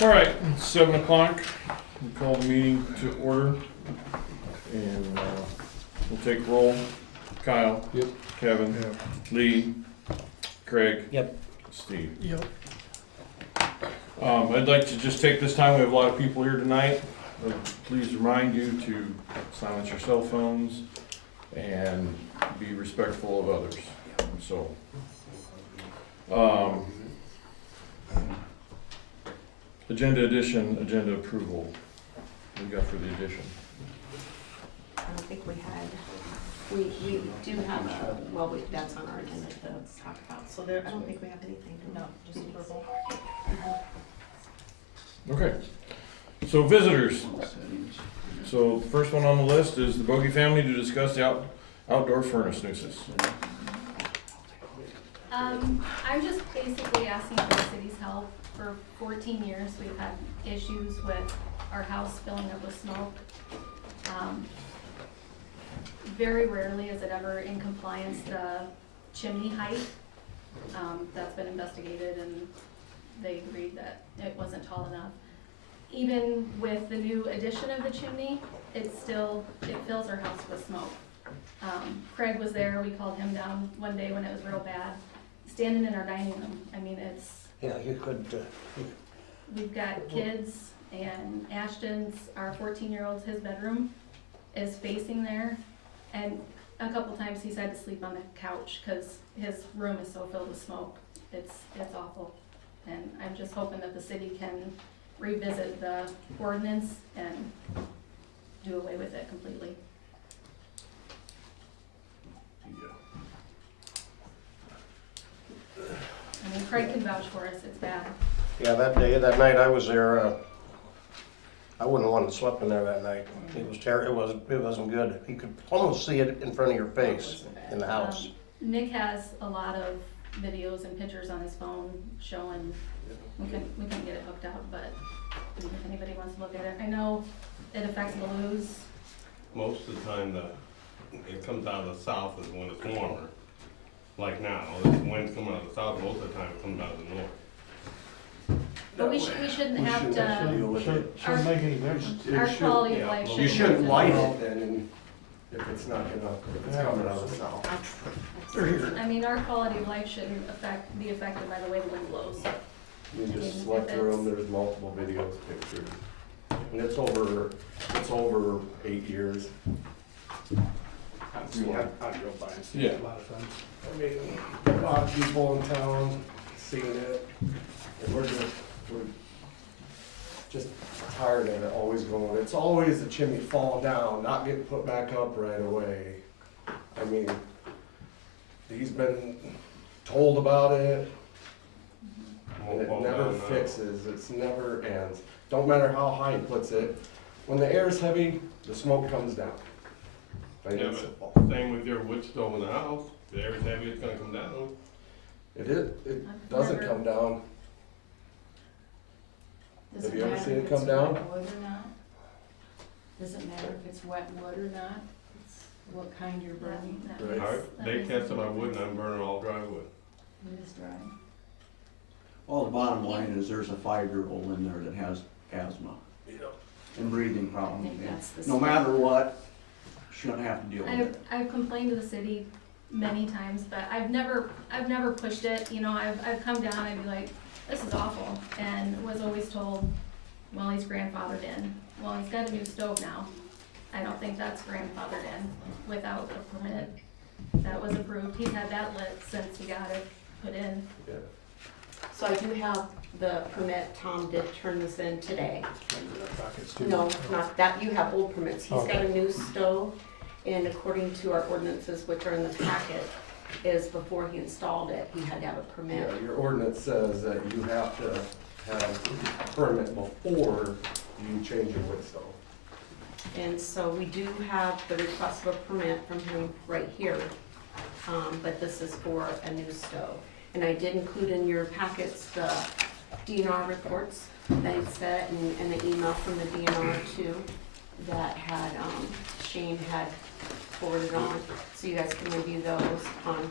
All right, it's 7 o'clock. We call the meeting to order. And we'll take roll. Kyle. Yep. Kevin. Yep. Lee. Craig. Yep. Steve. Yep. I'd like to just take this time, we have a lot of people here tonight. Please remind you to silence your cell phones and be respectful of others. So, agenda addition, agenda approval. What we got for the addition? I don't think we had, we do have a, well, that's on our agenda to talk about, so there, I don't think we have anything. No, just approval. Okay, so visitors. So the first one on the list is the Bogey family to discuss the outdoor furnace nuisance. I'm just basically asking for the city's help. For 14 years, we've had issues with our house filling up with smoke. Very rarely is it ever in compliance, the chimney height. That's been investigated and they agreed that it wasn't tall enough. Even with the new addition of the chimney, it fills our house with smoke. Craig was there, we called him down one day when it was real bad, standing in our dining room. I mean, Yeah, you could, we've got kids and Ashton's, our 14-year-old's, his bedroom is facing there. And a couple times he's had to sleep on the couch because his room is so filled with smoke. It's awful. And I'm just hoping that the city can revisit the ordinance and do away with it completely. I mean, Craig can vouch for us, it's bad. yeah, that night I was there, I wouldn't want to slept in there that night. It was it wasn't good. You could almost see it in front of your face in the house. Nick has a lot of videos and pictures on his phone showing, we couldn't get it hooked up, but if anybody wants to look at it. I know it affects Blues. Most of the time, it comes out of the south is when it's warmer. Like now, the wind's coming out of the south, most of the time it comes out of the north. But we shouldn't have to, Shouldn't make any difference. our quality of yeah, life well, shouldn't. You shouldn't light have it then, and if it's not gonna, if it's coming out of the south. to- I mean, our quality of life shouldn't be affected by the way the wind blows. You just select the room, there's multiple videos, pictures. And it's over 8 years. I drove by and seen Yeah. it a lot of times. I mean, a lot of people in town seeing it, and we're just tired of it always going. It's always the chimney fall down, not get put back up right away. I mean, he's been told about it, and it never fixes, it's never ends. Don't matter how high he puts it, when the air's heavy, the smoke comes down. Plain Yeah, and but simple. same with your wood stove in the house, if the air is heavy, it's gonna come down. It doesn't Never- come down. Does Have it you ever matter seen if it come it's down? wet wood or not? Does it matter if it's wet wood or not? It's what kind you're burning? Right. They tested my wood and I'm burning all dry wood. It is dry. Well, the bottom line is there's a 5-year-old in there that has asthma and breathing I problems. think that's the. No matter what, shouldn't have to deal with it. I've complained to the city many times, but I've never pushed it, you know, I've come down, I'd be like, this is awful, and was always told, well, he's grandfathered in. Well, he's got a new stove now. I don't think that's grandfathered in without a permit that was approved. He's had that lit since he got it put in. Yeah. So I do have the permit, Tom did turn this in today. No, not that, you have old permits, he's got a new stove, and according to our ordinances, which are in the packet, is before he installed it, he had to have a permit. Yeah, your ordinance says that you have to have a permit before you change your wood stove. And so we do have the request of a permit from him right here, but this is for a new stove. And I did include in your packets the DNR reports that he sent, and the email from the DNR too, that had, Shane had forwarded on, so you guys can review those on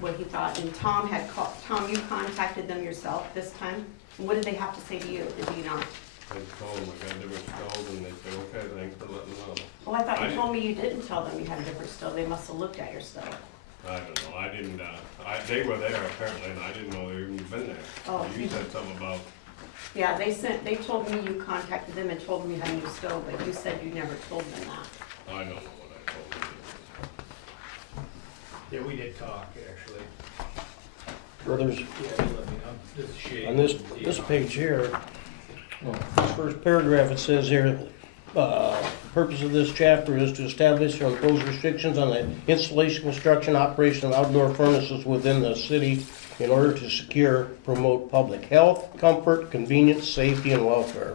what he thought, and Tom had called, Tom, you contacted them yourself this time? And what did they have to say to you? Did you not? I told them I got different stove, and they said, okay, thanks for letting them know. Oh, I thought I you told me you didn't tell them you had a different stove. They must have looked at your stove. I don't know, I didn't, they were there apparently, and I didn't know they even been there. Oh. You said something about, Yeah, they told me you contacted them and told them you had a new stove, but you said you never told them that. I don't know what I told them. Yeah, we did talk, actually. Well, there's, Yeah, he let me know. This is Shane. on this page here, this first paragraph, it says here, purpose of this chapter is to establish or impose restrictions on the installation, construction, operation of outdoor furnaces within the city in order to secure, promote public health, comfort, convenience, safety, and welfare.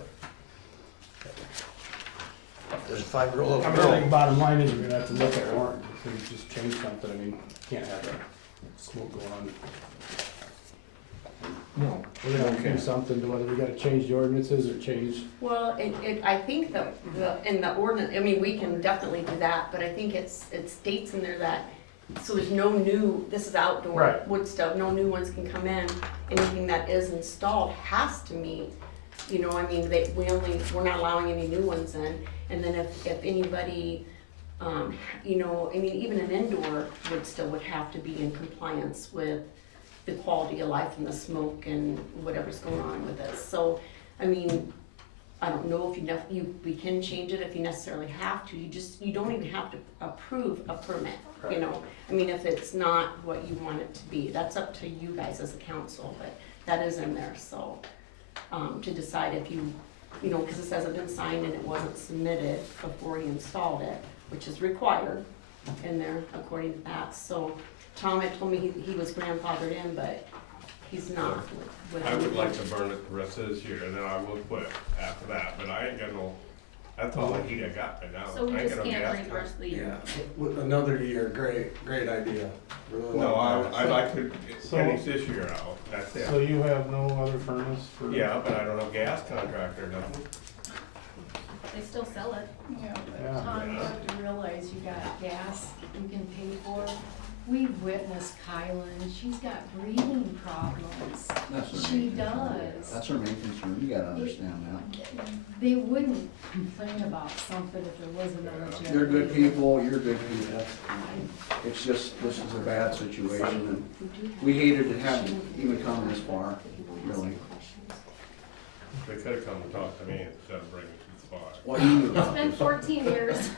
There's a 5-year-old I mean, I think bottom line is we're gonna have to look at warrant, if we just change something, I mean, can't have that smoke going on. No. We're gonna have to do something to whether we gotta change the ordinances or change. Well, I think in the ordinance, I mean, we can definitely do that, but I think it states in there that, so there's no new, this is outdoor Right. wood stove, no new ones can come in. Anything that is installed has to meet, you know, I mean, we're not allowing any new ones in. And then if anybody, you know, I mean, even an indoor would have to be in compliance with the quality of life and the smoke and whatever's going on with it. So, I mean, I don't know if we can change it if you necessarily have to. You don't even have to approve a permit, you know? I mean, if it's not what you want it to be, that's up to you guys as a council, but that is in there, so, to decide if you know, because it hasn't been signed and it wasn't submitted before he installed it, which is required in there according to that. So Tom had told me he was grandfathered in, but he's not. I would like to burn it the rest of this year, and then I will quit after that, but I ain't got no, that's all the heat I got right now. So we I ain't just got no can't gas read the tank. rest of the year. With another year, great idea. Really No, like I'd that. like to So- finish this year out, that's So it. you have no other furnace for? Yeah, but I don't have gas contract or nothing. They still sell it. Yeah, Yeah. but Tom, you have to realize you got gas you can pay for. We've witnessed Kylan, she's got breathing problems. That's her She main concern. does. That's her main concern, you gotta understand that. They wouldn't complain about something if there was another generator. They're good people, you're good people. It's just, this is a bad situation, and we hated to have it even come this far, really. They could've come and talked to me instead of bringing it to the spot. Well, you knew It's about been this. 14 years.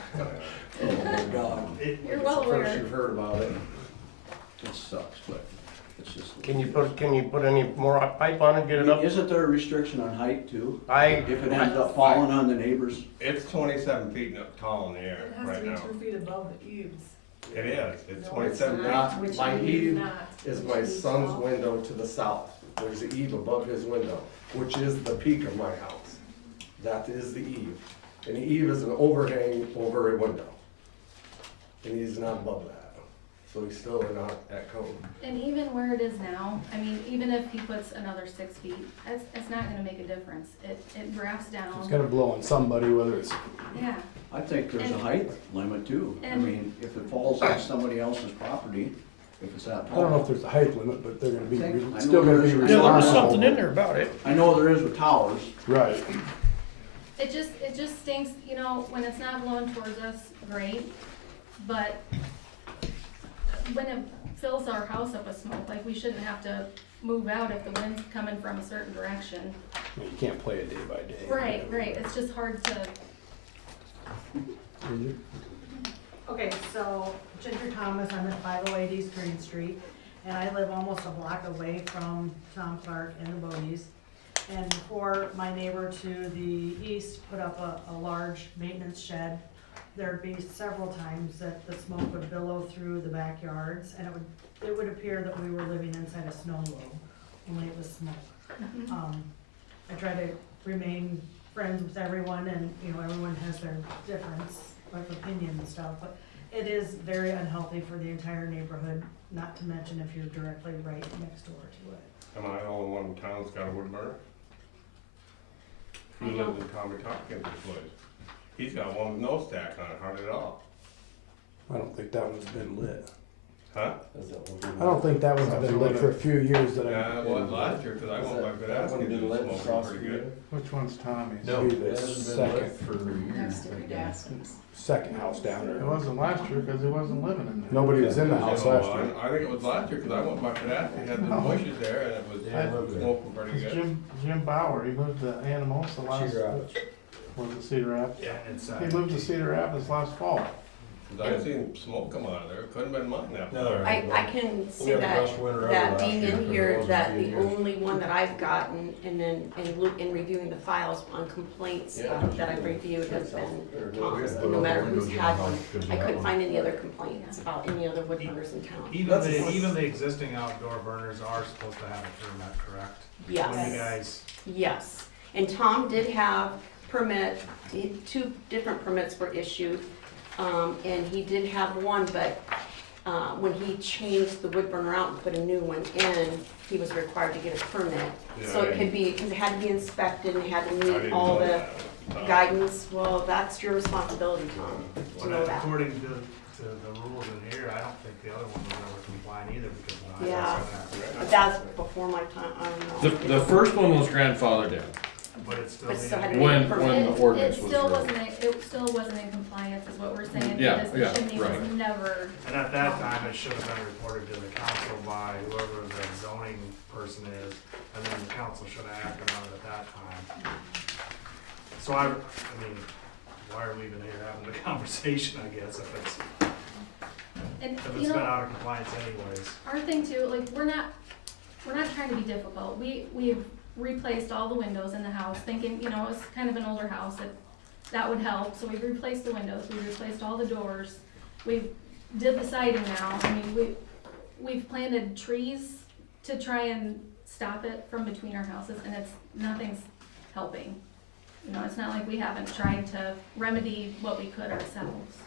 Oh my God. You're well It's the first aware. you've heard about it. It sucks, but it's just. Can you put any more pipe on it, get it up? Isn't there a restriction on height too? I, If it ends up falling on the neighbors? It's 27 feet tall in the air It has right to be now. 2 feet above the eaves. It is, it's No, it's 27 feet. not. Which My eave eve not? is Which my eave son's south? window to the south. There's an eave above his window, which is the peak of my house. That is the eave. And the eave is an overhang over a window. And he's not above that. So he's still not at code. And even where it is now, I mean, even if he puts another 6 feet, it's not gonna make a difference. It drafts It's down. gonna blow on somebody, whether it's, Yeah, I think there's a And- height limit too. I and- mean, if it falls on somebody else's property, if it's that I don't know if tall. there's a height limit, but they're gonna be, I know still gonna be there is. responsible. yeah, there was something in there about it. I know there is with towers. Right. it just stinks, you know, when it's not blowing towards us, great, but when it fills our house up with smoke, like, we shouldn't have to move out if the wind's coming from a certain direction. I mean, you can't play it day by day. Right, it's just hard to, Mhm. Okay, so Ginger Thomas, I'm at 508 East Green Street, and I live almost a block away from Tom Clark and the Bodies. And before my neighbor to the east put up a large maintenance shed, there'd be several times that the smoke would billow through the backyards, and it would appear that we were living inside a snow globe, only it was smoke. I try to remain friends with everyone, and, you know, everyone has their difference of opinion and stuff, but it is very unhealthy for the entire neighborhood, not to mention if you're directly right next door to it. Am I the only one in town that's got a wood burner? Who lives in Tommy Tompkins' place? He's got one with no stack on it, hardly at all. I don't think that one's been lit. Huh? I don't think that one's been lit for a few years that Yeah, I. it was last year, cause I went by Gdaski, it was smoking pretty good. Which one's Tommy's? No, the second, Next to Gdaski's. second house down It there. wasn't last year because he wasn't living in there. Nobody was in the house last No, year. I think it was last year, cause I went by Gdaski, had the No. bushes there, and it was smoking pretty It's good. Jim Bauer, he moved to Animals the last, was it Cedar Rapids? Yeah, it's, He moved to Cedar Rapids last fall. 'Cause I seen smoke come out of there, it couldn't have been mine that No. far. I can see had the that, best winter ever that last being year, in 'cause here, it wasn't that a the few years. only one that I've gotten, and then in reviewing the files on complaints that I've reviewed has been Tom's, and no matter who's had one, I couldn't find any other complaints about any other wood burners in town. Even the existing outdoor burners are supposed to have a permit, correct? When you Yes, guys, yes, and Tom did have two different permits were issued, and he did have one, but, when he changed the wood burner out and put a new one in, he was required to get a permit. So it could be, because it had to be inspected and it had to I meet didn't all know the that. No. guidance, well, that's your responsibility, Tom, to know that. according to the rules in here, I don't think the other one was ever compliant either because when I Yeah. asked that. But that's before my time, I don't know. The first one was grandfathered in. But it's still. But still had to needed- be a When permit. the ordinance was It written. still wasn't in compliance is what we're saying, Yeah, because yeah, the chimney right. was never, And at that time, it should have been reported to the council by whoever the zoning person is, and then the council should have acted on it at that time. So I mean, why are we even here having the conversation, I guess, and if you it's been know, out of compliance anyways? our thing too, like, we're not trying to be difficult. We've replaced all the windows in the house, thinking, you know, it's kind of an older house, that would help. So we've replaced the windows, we replaced all the doors, we did the siding now. I mean, we've planted trees to try and stop it from between our houses, and nothing's helping. You know, it's not like we haven't tried to remedy what we could ourselves.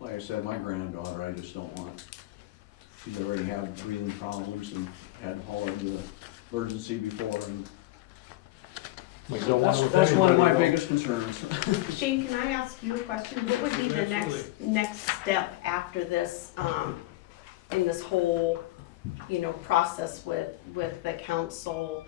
Like I said, my granddaughter, I just don't want. She's already had breathing problems and had to haul her to the emergency before, and We don't want that's one of my anybody to- biggest concerns. Shane, can I ask you a question? What would be the next step after this, in this whole, you know, process with the council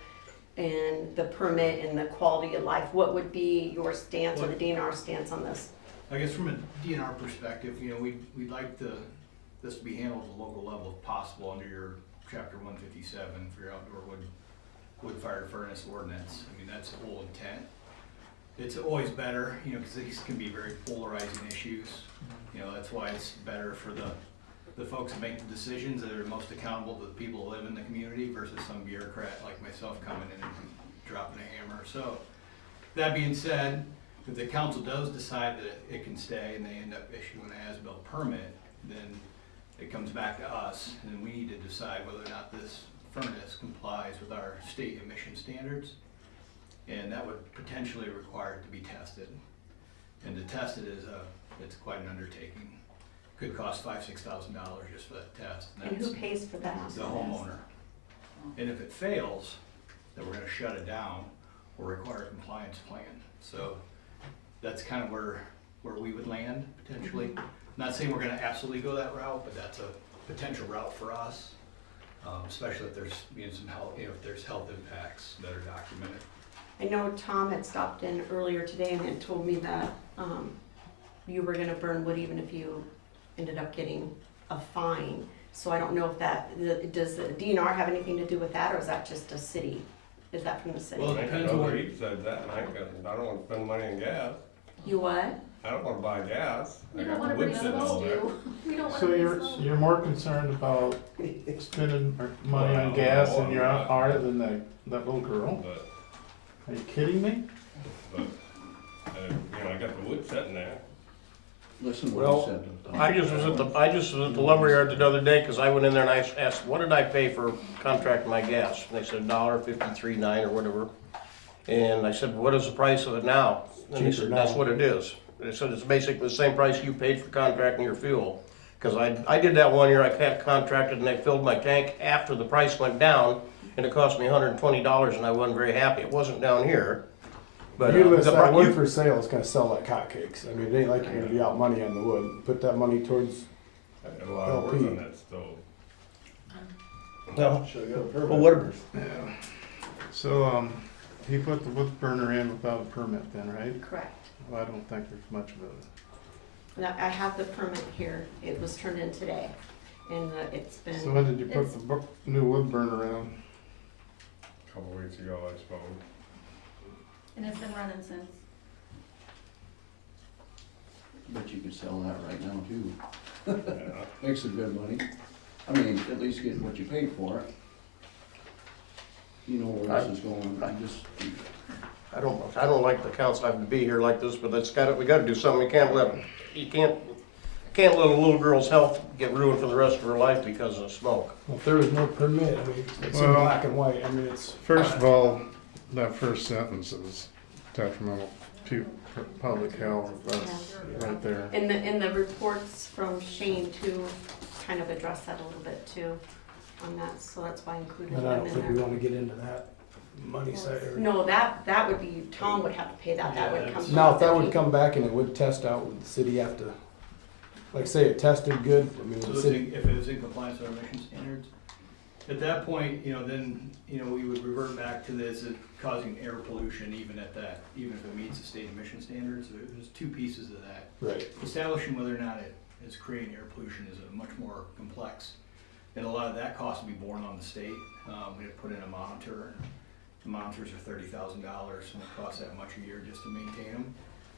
and the permit and the quality of life? What would be your stance or the DNR stance on this? I guess from a DNR perspective, you know, we'd like this to be handled at the local level if possible under your chapter 157 for your outdoor wood-fired furnace ordinance. I mean, that's the whole intent. It's always better, you know, because these can be very polarizing issues. You know, that's why it's better for the folks that make the decisions that are most accountable to the people who live in the community versus some bureaucrat like myself coming in and dropping a hammer. So, that being said, if the council does decide that it can stay and they end up issuing an as-built permit, then it comes back to us, and then we need to decide whether or not this furnace complies with our state emission standards. And that would potentially require it to be tested. And to test it it's quite an undertaking. Could cost $5,000-$6,000 just for that test. And who pays for that? The homeowner. And if it fails, then we're gonna shut it down or require a compliance plan. So that's kind of where we would land potentially. Not saying we're gonna absolutely go that route, but that's a potential route for us. Especially if there's, you know, some health, you know, if there's health impacts that are documented. I know Tom had stopped in earlier today and had told me that, you were gonna burn wood even if you ended up getting a fine. So I don't know if does the DNR have anything to do with that, or is that just a city? Is that from the city? Well, I it think depends on another what- he said that, and I don't wanna spend money on gas. You what? I don't wanna buy gas. I We got don't the wanna wood bring sitting smoke all there. to, we don't wanna So bring you're, smoke. you're more concerned about spending money on gas than you are than that little girl? But, Are you kidding me? you know, I got the wood sitting there. Listen what Well, he said. I just was at the lumberyard the other day, cause I went in there and I asked, what did I pay for contracting my gas? And they said $1.53.9 or whatever. And I said, what is the price of it now? And they said, that's what it is. They said, it's basically the same price you paid for contracting your fuel. Cause I did that one year, I had contracted and they filled my tank after the price went down, and it cost me $120 and I wasn't very happy. It wasn't down here. But, You list the that pro- wood you- for sale is gonna sell like hotcakes. I mean, it ain't like you're gonna be out money on the wood. Put that money towards, I got a lot of work LP. on that stove. well, should've got a permit. well, what, Yeah. So, he put the wood burner in without a permit then, right? Correct. Well, I don't think there's much of a, Now, I have the permit here. It was turned in today, and it's been. so when did you put it's- the new wood burner in? A couple weeks ago, I suppose. And it's been running since. But you could sell that right now too. Yeah. Makes some good money. I mean, at least get what you paid for it. You know where this is going, I just, I don't like the council having to be here like this, but we gotta do something. You can't let a little girl's health get ruined for the rest of her life because of smoke. Well, if there was no permit, I mean, it's in Well- black and white. I mean, it's. First of all, that first sentence is detrimental to public health, that's right there. And the reports from Shane too kind of address that a little bit too on that, so that's why I included And I them don't in think we there. wanna get into that money side. No, that would be, Tom would have to pay that would come. Now, if from that the would come back and it would test out, would the city have to, like, say it tested good? I mean, So the it's city, if it was in compliance with our emission standards, at that point, then, we would revert back to this, it causing air pollution even at that, even if it meets the state emission standards, there's two pieces of that. right. Establishing whether or not it is creating air pollution is a much more complex, and a lot of that cost will be borne on the state. We have put in a monitor, and the monitors are $30,000, and it costs that much a year just to maintain them.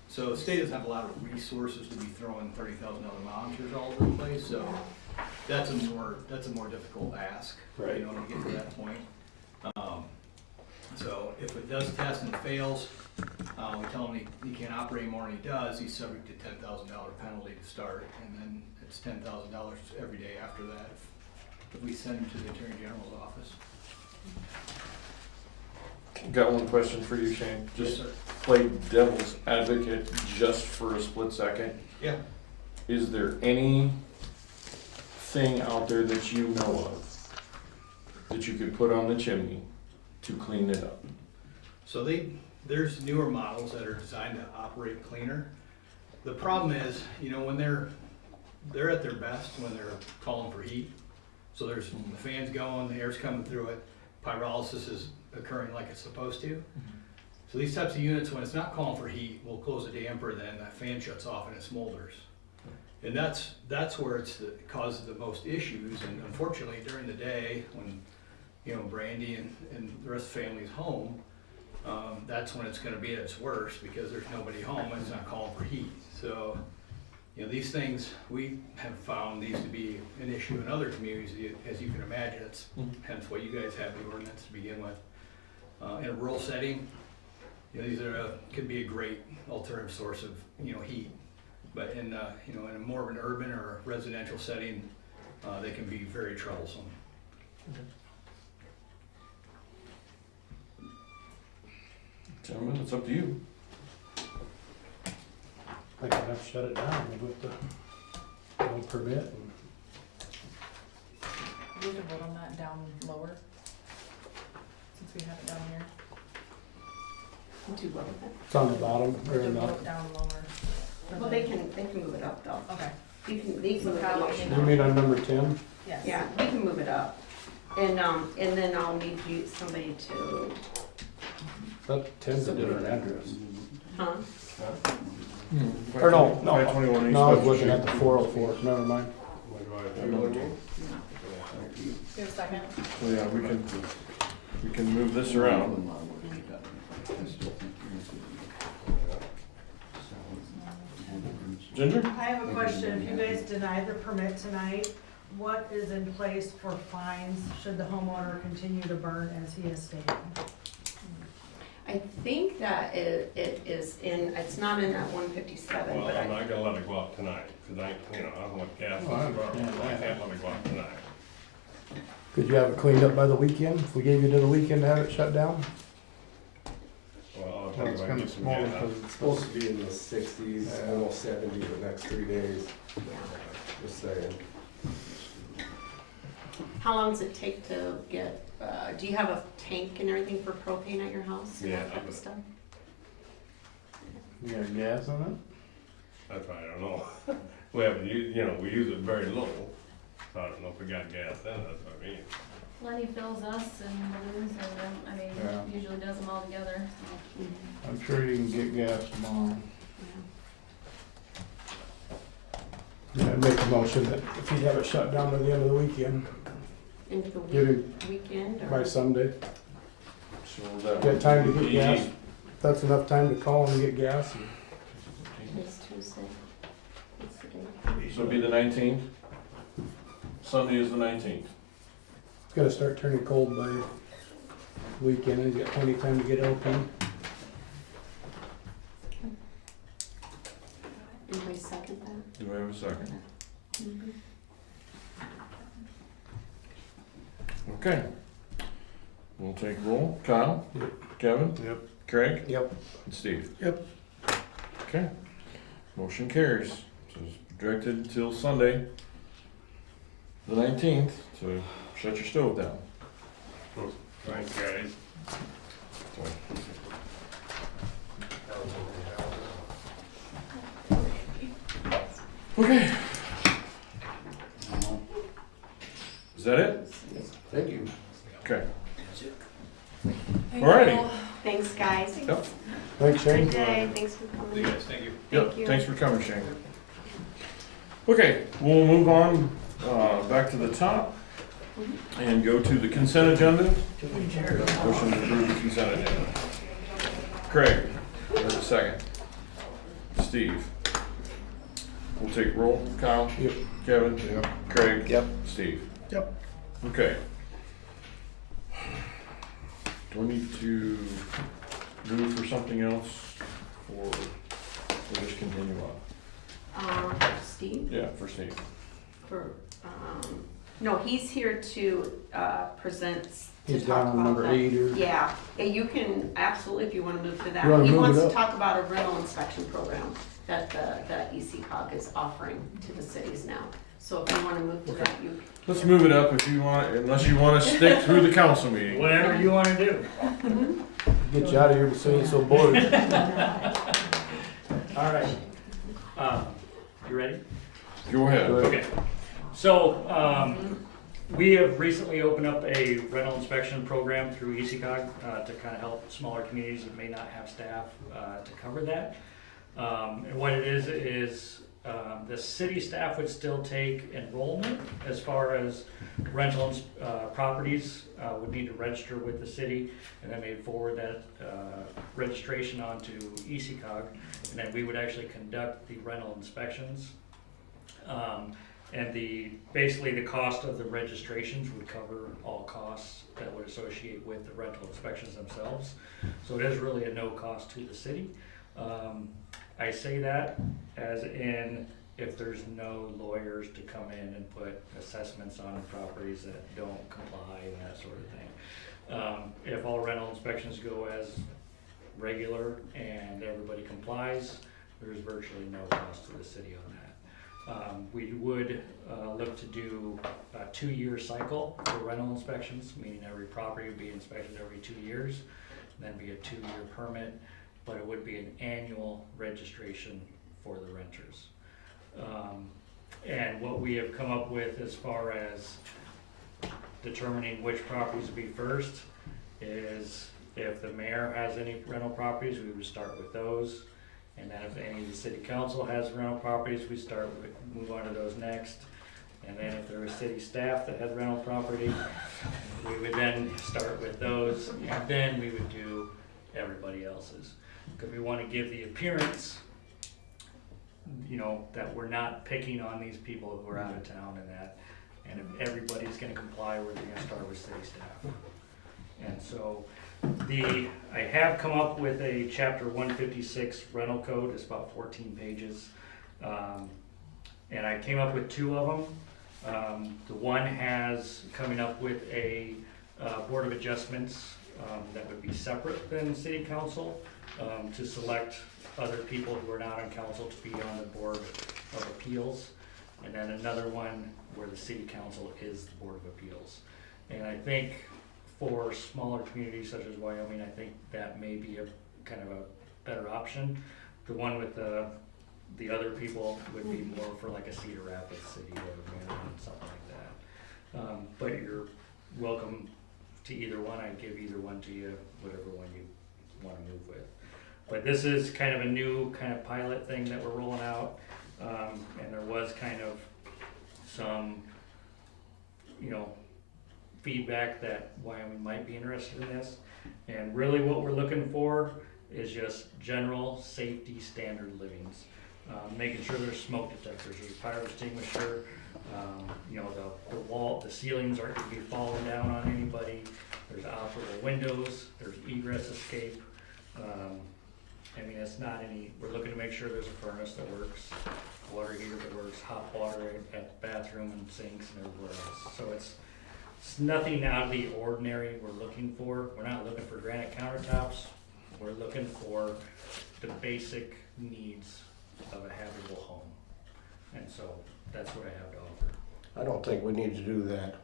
So the state doesn't have a lot of resources to be throwing $30,000 monitors all over the place, so that's a more difficult ask, Right. to get to that point. So if it does test and fails, we tell him he can't operate anymore, and he does, he's subject to $10,000 penalty to start, and then it's $10,000 every day after that if we send him to the Attorney General's office. Got one question for you, Shane. Yes, Just sir. play devil's advocate just for a split second. Yeah. Is there anything out there that you know of that you could put on the chimney to clean it up? So there's newer models that are designed to operate cleaner. The problem is, when they're at their best when they're calling for heat. So there's the fans going, the air's coming through it, pyrolysis is occurring like it's supposed to. So these types of units, when it's not calling for heat, we'll close a damper, then that fan shuts off and it smolders. And that's where it causes the most issues, and unfortunately during the day, when Brandy and the rest of the family's home, that's when it's gonna be at its worst, because there's nobody home and it's not calling for heat. So, these things, we have found these to be an issue in other communities, as you can imagine, it's hence why you guys have the ordinance to begin with. In a rural setting, these could be a great alternative source of, heat. But in a more of an urban or residential setting, they can be very troublesome. Gentlemen, it's up to you. I think I'd have to shut it down with the, no permit. And We can vote on that down lower, since we have it down here. Do what with it? It's on the bottom, We or can not. vote down lower. for Well, the- they can move it up though. Okay, They can move it Kyle, up. You mean on number 10? yes. Yeah, we can move it up. And then I'll need somebody to, That 10's a different address. huh? Or no, 521 East no, I was Webster looking at Street. the 404, never mind. What do I do? Do you have a second? So yeah, we can move this around. Ginger? I have a question. If you guys deny the permit tonight, what is in place for fines should the homeowner continue to burn as he has stated? I think that it is in, it's not in that 157, Well, but I'm not gonna let it go out tonight, cause I don't want gas in Well, I the car, understand so I that. can't let it go out tonight. Could you have it cleaned up by the weekend, if we gave you to the weekend to have it shut down? Well, I'll Well, tell it's you, I gonna get some smolder gas. because It's supposed to be in the 60s, almost 70 the next 3 days, yeah. just saying. How long does it take to get, do you have a tank and everything for propane at your house? and Yeah, that type of stuff? You got gas on it? That's why I don't know. We haven't used, we use it very low, so I don't know if we got gas in it, that's what I mean. Lenny fills us and balloons and then, I mean, Yeah. usually does them all together, so. I'm sure you can get gas tomorrow. Yeah, I'd make a motion that if he'd have it shut down by the end of the weekend, Into the get him weekend by or? Sunday. So that Get would time to be get gas. That's enough time to call and get gas. It's Tuesday. What's the date? So it'd be the 19th? Sunday is the 19th. It's gonna start turning cold by weekend, and he's got plenty of time to get LP. Anybody second that? Do I have a second? Okay. We'll take roll. Kyle? Yep. Kevin? Yep. Craig? Yep. And Steve? Yep. Okay. Motion carries. So it's directed till Sunday, the 19th, to shut your stove down. Thanks, guys. Okay. Is that it? Thank you. Okay. Thank Alrighty. you. Thanks, guys. Yep. Thanks, Shane. Good day, thanks for See coming. you guys, thank you. Yep, Thank you. thanks for coming, Shane. Okay, we'll move on, back to the top and go to the consent agenda. Motion to approve the consent agenda. Craig, there's a second. Steve. We'll take roll. Kyle? Yep. Kevin? Yep. Craig? Yep. Steve? Yep. Okay. Do I need to move for something else, or we'll just continue on? Steve, Yeah, for Steve. no, he's here to, present, to He's talk down on about number that. 8 or. Yeah, and you can, absolutely, if you wanna move to that. You wanna He move wants it to up? talk about a rental inspection program that the ECOG is offering to the cities now. So if you wanna move to that, you. Let's move it up if you want, unless you wanna stick through the council meeting. Whatever you wanna do. Get you out of here before you get so bored. All right. You ready? Go ahead. Okay. So, we have recently opened up a rental inspection program through ECOG, to kind of help smaller communities that may not have staff, to cover that. And what it is, the city staff would still take enrollment as far as rental, properties, would need to register with the city, and then they'd forward that, registration on to ECOG, and then we would actually conduct the rental inspections. And basically the cost of the registrations would cover all costs that would associate with the rental inspections themselves. So it is really a no cost to the city. I say that as in, if there's no lawyers to come in and put assessments on properties that don't comply and that sort of thing. If all rental inspections go as regular and everybody complies, there's virtually no cost to the city on that. We would look to do a 2-year cycle for rental inspections, meaning every property would be inspected every 2 years, then be a 2-year permit, but it would be an annual registration for the renters. And what we have come up with as far as determining which properties would be first is, if the mayor has any rental properties, we would start with those. And then if any of the city council has rental properties, we move on to those next. And then if there was city staff that had rental property, we would then start with those, and then we would do everybody else's. Because we want to give the appearance, that we're not picking on these people who are out of town and that. And if everybody's gonna comply, we're gonna start with city staff. And so, I have come up with a chapter 156 rental code. It's about 14 pages. And I came up with 2 of them. The one has coming up with a board of adjustments that would be separate than city council, to select other people who are not on council to be on the board of appeals. And then another one where the city council is the board of appeals. And I think for smaller communities such as Wyoming, I think that may be a kind of a better option. The one with the other people would be more for like a Cedar Rapids city or Marion, something like that. But you're welcome to either one. I'd give either one to you, whatever one you wanna move with. But this is kind of a new kind of pilot thing that we're rolling out. And there was kind of some, feedback that Wyoming might be interested in this. And really what we're looking for is just general safety standard livings. Making sure there's smoke detectors, there's fire extinguisher, the wall, the ceilings aren't gonna be falling down on anybody. There's operable windows, there's egress escape. It's not we're looking to make sure there's a furnace that works, water heater that works, hot water at the bathroom and sinks and everywhere else. So it's nothing out of the ordinary we're looking for. We're not looking for granite countertops. We're looking for the basic needs of a habitable home. And so that's what I have to offer. I don't think we need to do that.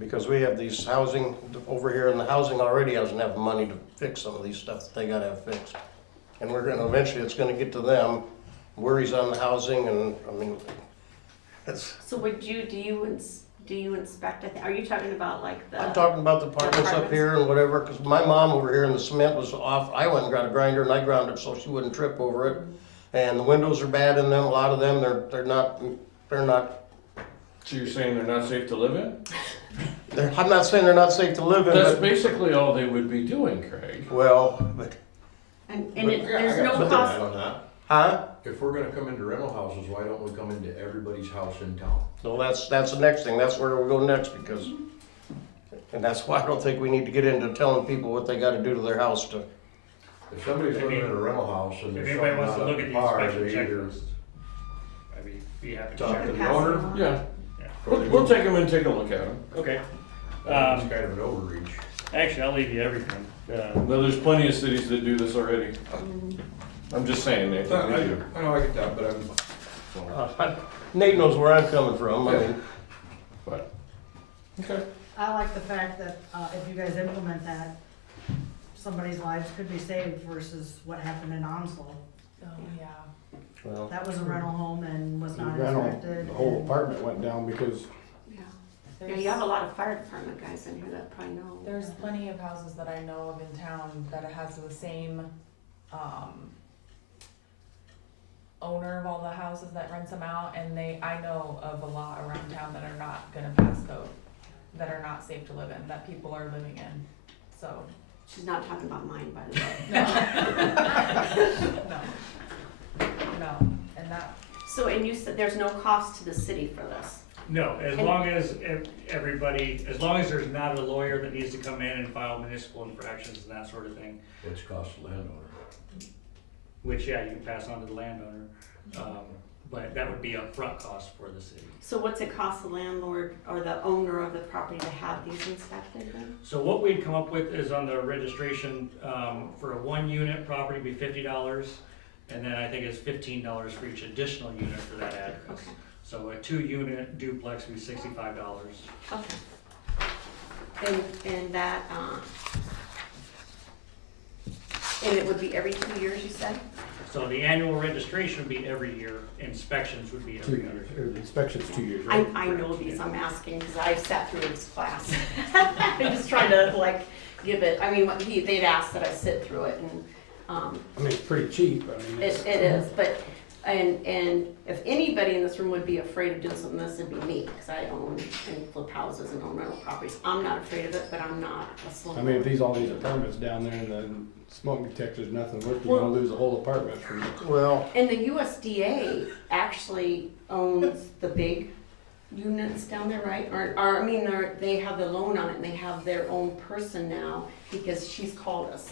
Because we have these housing over here, and the housing already doesn't have the money to fix some of these stuff that they gotta have fixed. And eventually it's gonna get to them, worries on the housing, and, it's. So do you inspect it? Are you talking about like the? I'm talking about the apartments up here and whatever, cause my mom over here in the cement was off, I went and got a grinder and I ground it so she wouldn't trip over it. And the windows are bad in them, a lot of them, they're not. So you're saying they're not safe to live in? I'm not saying they're not safe to live in, That's but, basically all they would be doing, Craig. well, but, There's no cost. On that. huh? If we're gonna come into rental houses, why don't we come into everybody's house in town? So that's the next thing, that's where we go next, because, and that's why I don't think we need to get into telling people what they gotta do to their house to. If somebody's living in a rental house and If there's anybody something wants to not look up at to the par, inspection they either checklist, I'd be happy to talk share. to the Pass owner. them on. Yeah, Yeah. we'll take them and take a look at them. Okay. It's kind of an overreach. Actually, I'll leave you everything. Well, there's plenty of cities that do this already. I'm just saying, they do. I know I get that, but Nate knows where I'm coming from, But, okay. I like the fact that, if you guys implement that, somebody's lives could be saved versus what happened in Onslow. Oh, yeah. well, That was a rental home and was not rental, inspected. the whole and- apartment went down because Yeah, you have a lot of fire department guys in here that probably know. There's plenty of houses that I know of in town that it has the same, owner of all the houses that rents them out, and I know of a lot around town that are not gonna pass code, that are not safe to live in, that people are living in, so. She's not talking about mine, by the way. No, and that, So, and you said there's no cost to the city for this? No, as long as as long as there's not a lawyer that needs to come in and file municipal infractions and that sort of thing, it's cost the landowner. which, yeah, you can pass on to the landowner. But that would be a front cost for the city. So what's it cost the landlord or the owner of the property to have these inspected then? So what we'd come up with is on the registration, for a 1-unit property would be $50, and then I think it's $15 for each additional unit for that address. Okay. So a 2-unit duplex would be $65. Okay. And that, and it would be every 2 years, you said? So the annual registration would be every year, inspections would be every other year. The inspection's 2 years, I know these, I'm asking, because I've sat through this class. I'm just trying to give it, they'd asked that I sit through it and, it's pretty cheap, it is, but, and if anybody in this room would be afraid of doing something, this would be me, because I own and flip houses and own rental properties. I'm not afraid of it, but I'm not a slumlord. if these apartments down there and the smoke detector's nothing worth, you're gonna lose a whole apartment from. well, And the USDA actually owns the big units down there, right? They have the loan on it and they have their own person now because she's called us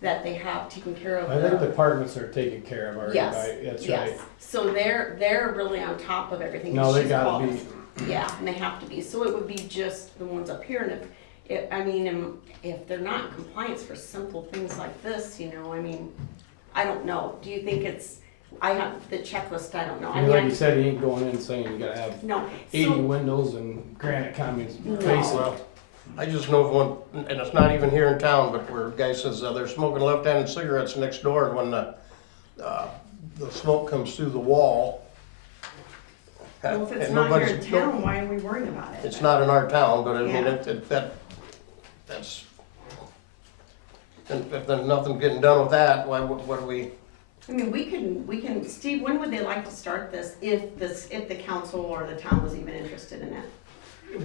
that they have taken care of. I think the apartments are taken care of already, Yes, that's yes. right. So they're really on top of everything. No, they She's gotta called be. us. Yeah, and they have to be. So it would be just the ones up here. And if they're not in compliance for simple things like this, I don't know. Do you think I have the checklist, I don't know. Like you said, you ain't going in saying you gotta have No. 80 So, windows and granite comments No. facing. well, I just know of one, and it's not even here in town, but where a guy says they're smoking left-handed cigarettes next door when the the smoke comes through the wall. Well, if it's and not here in nobody's- town, why are we worrying about it? It's not in our town, but I mean, Yeah. that's, and if there's nothing getting done with that, what do we? I mean, we can, Steve, when would they like to start this, if the council or the town was even interested in it?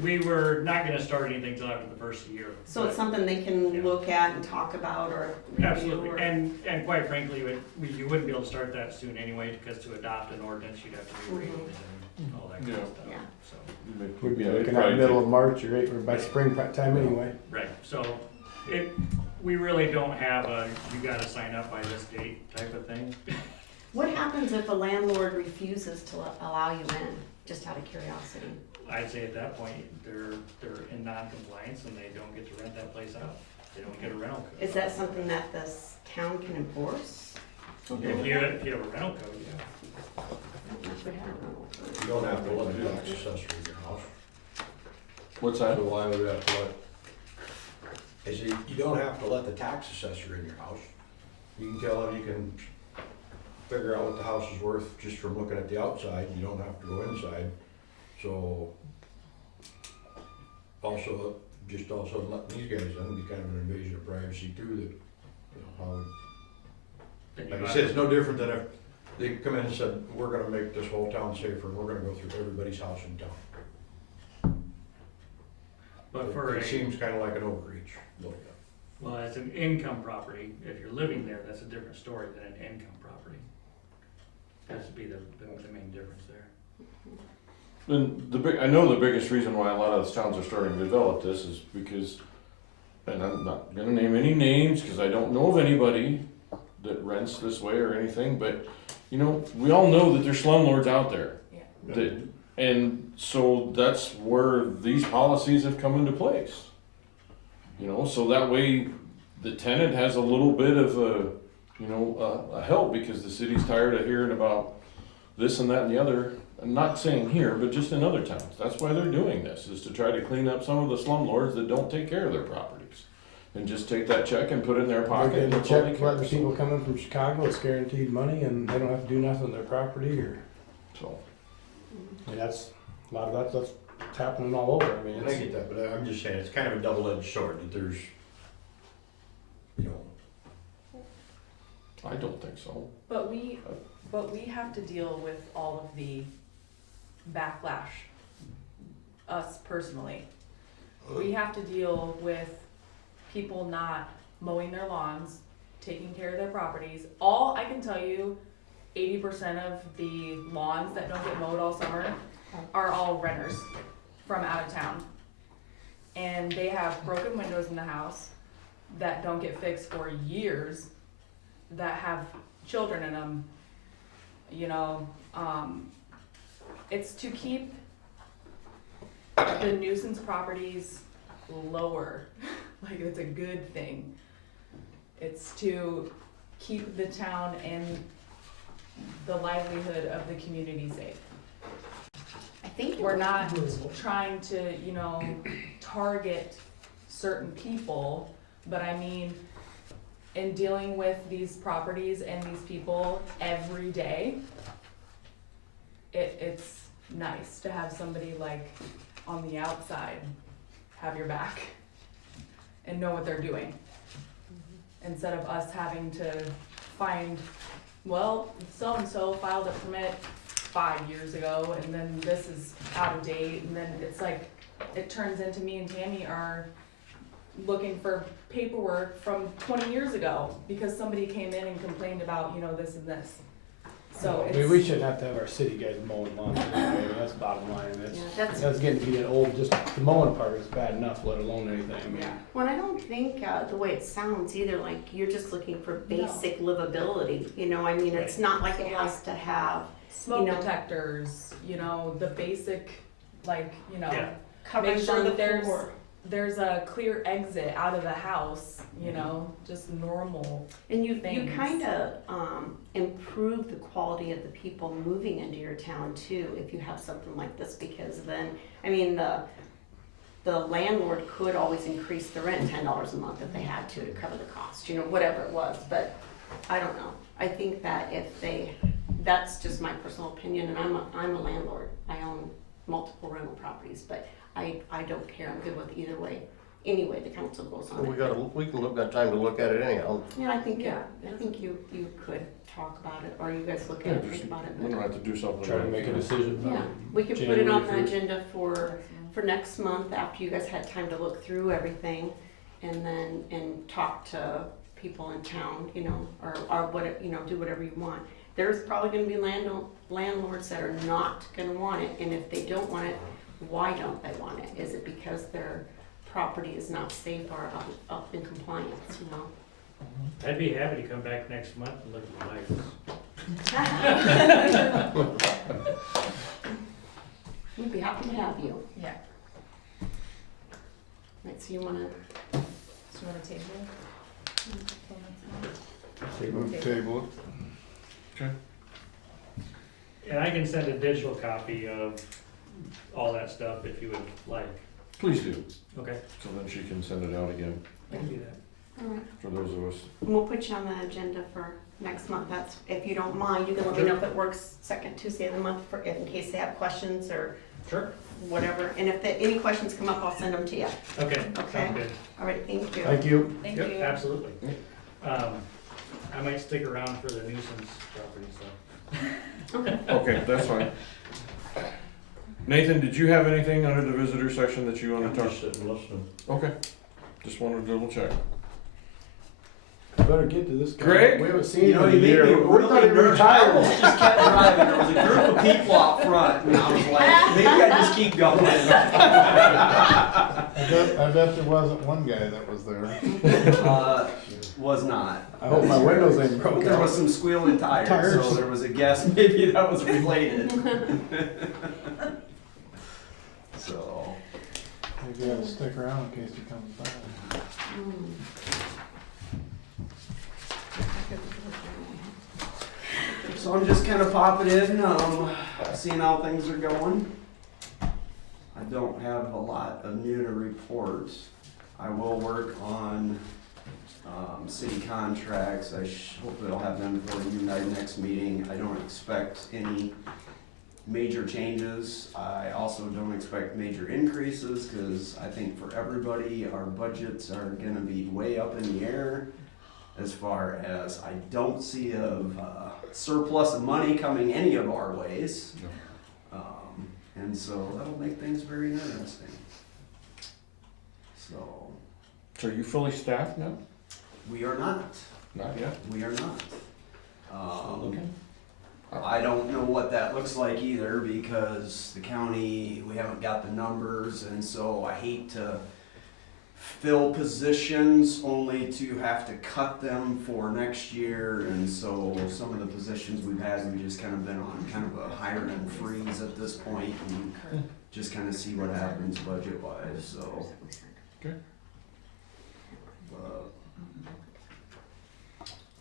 We were not gonna start anything till after the first year. So it's but- something they can Yeah. look at and talk about or review Absolutely, or. and quite frankly, you wouldn't be able to start that soon anyway, because to adopt an ordinance, you'd have to read it and all that kind of Yeah. stuff, Yeah. so. We'd be Yeah, looking probably at middle take- of March or by spring time anyway. Right, so we really don't have a, you gotta sign up by this date type of thing. What happens if a landlord refuses to allow you in, just out of curiosity? I'd say at that point, they're in non-compliance and they don't get to rent that place out. They don't get a rental code. Is that something that this town can enforce? If you have a rental code, yeah. I don't know if we have a rental code. You don't have to let the tax assessor in your house. What's that? So why would we have to let, I say, you don't have to let the tax assessor in your house. You can tell him, you can figure out what the house is worth just from looking at the outside, you don't have to go inside. So, also, just all of a sudden letting these guys in would be kind of an invasion of privacy too, that, you know, how would, Then you like I got- said, it's no different than if they come in and said, we're gonna make this whole town safer, and we're gonna go through everybody's house in town. But for It a, seems kinda like an overreach. well, as an income property, if you're living there, that's a different story than an income property. Has to be the main difference there. And I know the biggest reason why a lot of the towns are starting to develop this is because, and I'm not gonna name any names, cause I don't know of anybody that rents this way or anything, but, you know, we all know that there's slumlords out there. Yeah. And so that's where these policies have come into place. You know, so that way the tenant has a little bit of a help, because the city's tired of hearing about this and that and the other. I'm not saying here, but just in other towns. That's why they're doing this, is to try to clean up some of the slumlords that don't take care of their properties. And just take that check and put it in their They're pocket. getting and a that's all they check, care. letting people come in from Chicago, it's guaranteed money and they don't have to do nothing on their property or, So, I mean, that's, a lot of that's happening all over, I mean, And I it's. get that, but I'm just saying, it's kind of a double-edged sword, that there's, you know, I don't think so. But we have to deal with all of the backlash, us personally. We have to deal with people not mowing their lawns, taking care of their properties. I can tell you, 80% of the lawns that don't get mowed all summer are all renters from out of town. And they have broken windows in the house that don't get fixed for years, that have children in them. You know, it's to keep the nuisance properties lower. Like, it's a good thing. It's to keep the town and the livelihood of the community safe. I think We're not trying to, you know, target certain people, but I mean, in dealing with these properties and these people every day, it's nice to have somebody like on the outside have your back and know what they're doing. Instead of us having to find, well, so-and-so filed a permit 5 years ago and then this is out of date, and then it's like, it turns into me and Tammy are looking for paperwork from 20 years ago because somebody came in and complained about, you know, this and this. So I mean, we shouldn't have to have our city guys mowing lawns anyway, that's bottom line, that's getting to be an old, just the mowing part is bad enough, let alone anything, I mean. Well, I don't think the way it sounds either, like you're just looking for basic livability, you know, I mean, it's not like it has to have smoke you know, detectors, you know, the basic, like, you know, Yeah. coverage make sure on the that floor. there's a clear exit out of the house, you know, just normal. And you things. kind of improve the quality of the people moving into your town too, if you have something like this, because then, I mean, the landlord could always increase the rent $10 a month if they had to cover the cost, you know, whatever it was, but I don't know. I think that that's just my personal opinion, and I'm a landlord. I own multiple rental properties, but I don't care. I'm good with either way. Any way the council goes on it. We can got time to look at it anyhow. Yeah, I think you could talk about it, or you guys look at it, think about it. We don't have to do something. Try to make a decision. Yeah, we could put it on the January 1st. agenda for next month, after you guys had time to look through everything, and talk to people in town, you know, or what, you know, do whatever you want. There's probably gonna be landlords that are not gonna want it, and if they don't want it, why don't they want it? Is it because their property is not safe or up in compliance, you know? I'd be happy to come back next month and look at the lights. We'd be happy to have you. Yeah. Right, so you wanna, So you wanna table it? Till next month? Table it. And I can send a digital copy of all that stuff if you would like. Please do, Okay, so then she can send it out again I can do that. all right. for those of us. And we'll put you on the agenda for next month. That's, if you don't mind, you can let me know if it works second Tuesday of the month for, in case they have questions or Sure. whatever. And if any questions come up, I'll send them to you. Okay, Okay. sounds good. All right, thank you. Thank you. Thank Yep, you. absolutely. I might stick around for the nuisance properties though. Okay, that's fine. Nathan, did you have anything under the visitor section that you wanna talk? Just sitting listening. Okay, just wanted to double check. Better get to this guy. Greg? We haven't seen You know, him in you a made year. me We're really nervous. I almost just kept driving. There was a group of people out front, and I was like, maybe I just keep going. I bet there wasn't one guy that was there. Was not. I hope my windows ain't broke There out. was some squealing tires, Tires. so there was a guess maybe that was related. So, Maybe you gotta stick around in case he comes by. so I'm just kind of popping in, seeing how things are going. I don't have a lot of new to report. I will work on city contracts. Hopefully I'll have them for you next meeting. I don't expect any major changes. I also don't expect major increases, because I think for everybody, our budgets are gonna be way up in the air. As far as I don't see a surplus of money coming any of our ways. And so that'll make things very interesting. So, So are you fully staffed now? we are not. Not yet. We are not. Okay. I don't know what that looks like either, because the county, we haven't got the numbers, and so I hate to fill positions only to have to cut them for next year, and so some of the positions we've had, we've just kind of been on kind of a hiring freeze at this point, and just kind of see what happens budget wise, so. Okay.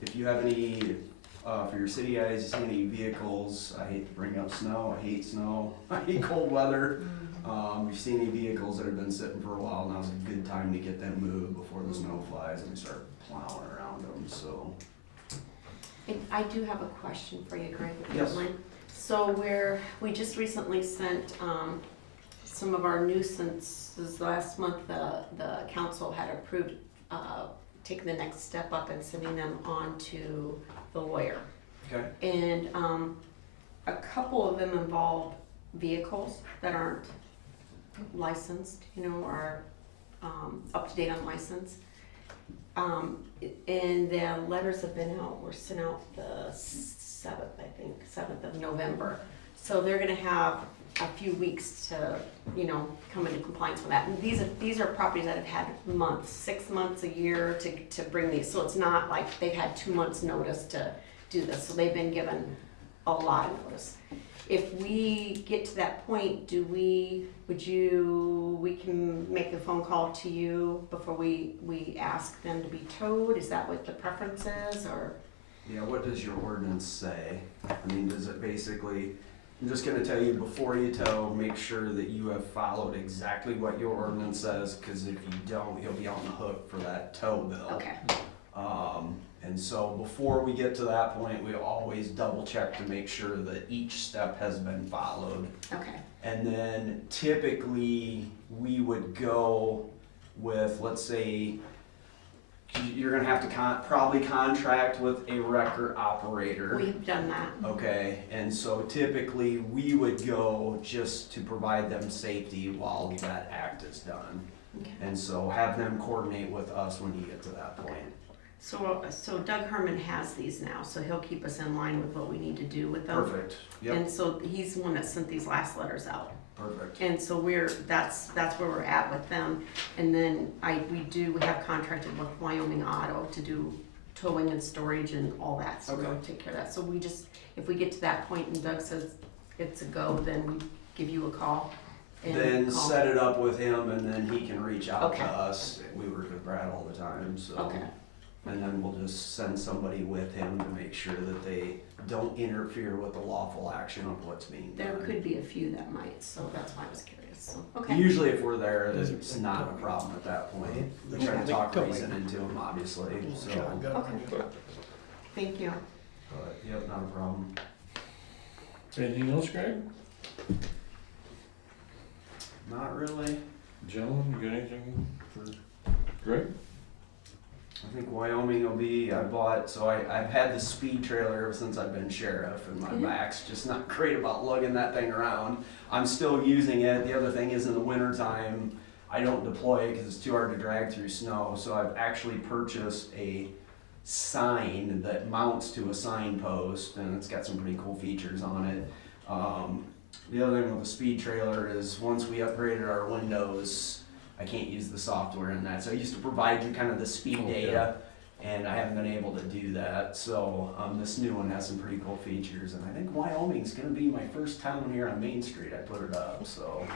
If you have any, for your city guys, you see any vehicles, I hate to bring up snow, I hate snow, I hate cold weather. If you see any vehicles that have been sitting for a while, now's a good time to get them moved before the snow flies and we start plowing around them, so. And I do have a question for you, Greg, if you Yes. don't mind. So we just recently sent, some of our nuisances last month, the council had approved, taking the next step up and sending them on to the lawyer. Okay. And, a couple of them involve vehicles that aren't licensed, you know, or, up to date on license. And the letters have been out, were sent out the 7th, I think, 7th of November. So they're gonna have a few weeks to, you know, come into compliance with that. And these are properties that have had months, 6 months, a year to bring these. So it's not like they've had 2 months' notice to do this. So they've been given a lot of notice. If we get to that point, we can make a phone call to you before we ask them to be towed? Is that what the preference is, or? Yeah, what does your ordinance say? I mean, does it basically, I'm just gonna tell you, before you tow, make sure that you have followed exactly what your ordinance says, cause if you don't, you'll be on the hook for that tow bill. Okay. And so before we get to that point, we always double check to make sure that each step has been followed. Okay, And then typically, we would go with, let's say, you're gonna have to probably contract with a wrecker operator. we've done that. Okay, and so typically, we would go just to provide them safety while that act is done. Okay. And so have them coordinate with us when you get to that point. So Doug Herman has these now, so he'll keep us in line with what we need to do with them. Perfect, yep, And so he's the one that sent these last letters out. perfect. And so that's where we're at with them. And then we have contracted with Wyoming Auto to do towing and storage and all that, so they'll take care of that. So we just, if we get to that point and Doug says it's a go, then we give you a call. And Then call. set it up with him and then he can reach out Okay. to us. We work with Brad all the time, so. Okay. And then we'll just send somebody with him to make sure that they don't interfere with the lawful action of what's being done. There could be a few that might, so that's why I was curious, so, okay. Usually if we're there, it's not a problem at that point. We try to talk reason into them, obviously, so. Okay. Thank you. But, yep, not a problem. Anything else, Greg? Not really. Gentlemen, you got anything for Greg? I think Wyoming will be, I've had the speed trailer ever since I've been sheriff, and my back's just not great about lugging that thing around. I'm still using it. The other thing is in the wintertime, I don't deploy it because it's too hard to drag through snow, so I've actually purchased a sign that mounts to a signpost, and it's got some pretty cool features on it. The other thing with the speed trailer is once we upgraded our windows, I can't use the software in that. So I used to provide you kind of the speed data, and I haven't been able to do that. So this new one has some pretty cool features, and I think Wyoming's gonna be my first town here on Main Street. I put it up, so